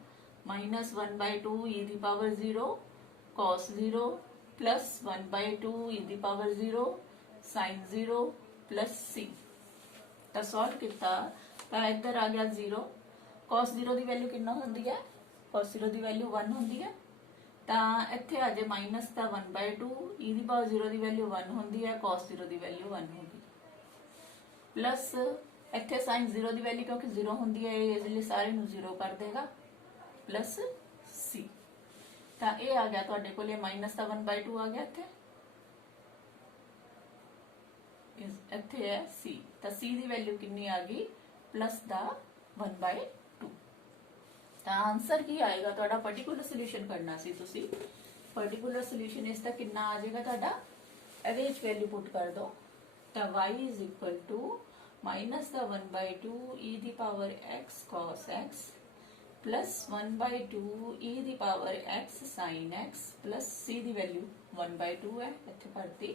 माइनस 1/2 e ਦੀ ਪਾਵਰ 0 cos 0 प्लस 1/2 e ਦੀ ਪਾਵਰ 0 sin 0 प्लस c। ਤਾਂ ਸੋਲਵ ਕੀਤਾ ਤਾਂ ਇੱਧਰ ਆ ਗਿਆ 0। cos 0 ਦੀ ਵੈਲਿਊ ਕਿੰਨਾ ਹੁੰਦੀ ਹੈ? cos 0 ਦੀ ਵੈਲਿਊ 1 ਹੁੰਦੀ ਹੈ। ਤਾਂ ਇੱਥੇ ਆ ਜੇ ਮਾਈਨਸ ਦਾ 1/2 e ਦੀ ਪਾਵਰ 0 ਦੀ ਵੈਲਿਊ 1 ਹੁੰਦੀ ਹੈ, cos 0 ਦੀ ਵੈਲਿਊ 1 ਹੋਗੀ प्लस ਇੱਥੇ sin 0 ਦੀ ਵੈਲਿਊ ਕਿਉਂਕਿ 0 ਹੁੰਦੀ ਹੈ ਇਸ ਲਈ ਸਾਰੇ ਨੂੰ 0 ਕਰ ਦੇਗਾ प्लस c। ਤਾਂ ਇਹ ਆ ਗਿਆ ਤੁਹਾਡੇ ਕੋਲੇ ਮਾਈਨਸ ਦਾ 1/2 ਆ ਗਿਆ ਇੱਥੇ ਹੈ c। ਤਾਂ c ਦੀ ਵੈਲਿਊ ਕਿੰਨੀ ਆ ਗਈ? प्लस ਦਾ 1/2। ਤਾਂ ਆਨਸਰ ਕੀ ਆਏਗਾ ਤੁਹਾਡਾ? ਪਾਰਟਿਕੂਲਰ ਸੋਲੂਸ਼ਨ ਕਰਨਾ ਸੀ ਤੁਸੀਂ। ਪਾਰਟਿਕੂਲਰ ਸੋਲੂਸ਼ਨ ਇਸ ਦਾ ਕਿੰਨਾ ਆ ਜਾਏਗਾ ਤੁਹਾਡਾ? ਇਹਦੇ ਵਿੱਚ ਵੈਲਿਊ ਪੁੱਟ ਕਰ ਦੋ ਤਾਂ y is equal to minus the 1 by 2 e the power x cos x plus 1 by 2 e the power x sin x plus c the value 1 by 2 ਹੈ, ਇੱਥੇ ਭਰਤੀ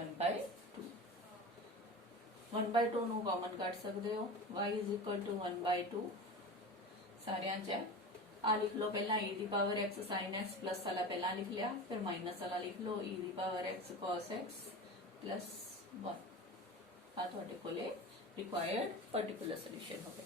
1 by 2। 1 by 2 ਨੂੰ ਕਾਮਨ ਕੱਢ ਸਕਦੇ ਹੋ। y is equal to 1 by 2 ਸਾਰਿਆਂ ਚ ਹੈ। ਆ ਲਿਖ ਲਓ ਪਹਿਲਾਂ e ਦੀ power x sin x plus ਵਾਲਾ ਪਹਿਲਾਂ ਲਿਖ ਲਿਆ, ਫਿਰ ਮਾਈਨਸ ਵਾਲਾ ਲਿਖ ਲਓ e ਦੀ power x cos x plus 1। ਆ ਤੁਹਾਡੇ ਕੋਲੇ ਰਿਕੁਆਇਰਡ ਪਾਰਟਿਕੂਲਰ ਸੋਲੂਸ਼ਨ ਹੋ ਗਿਆ।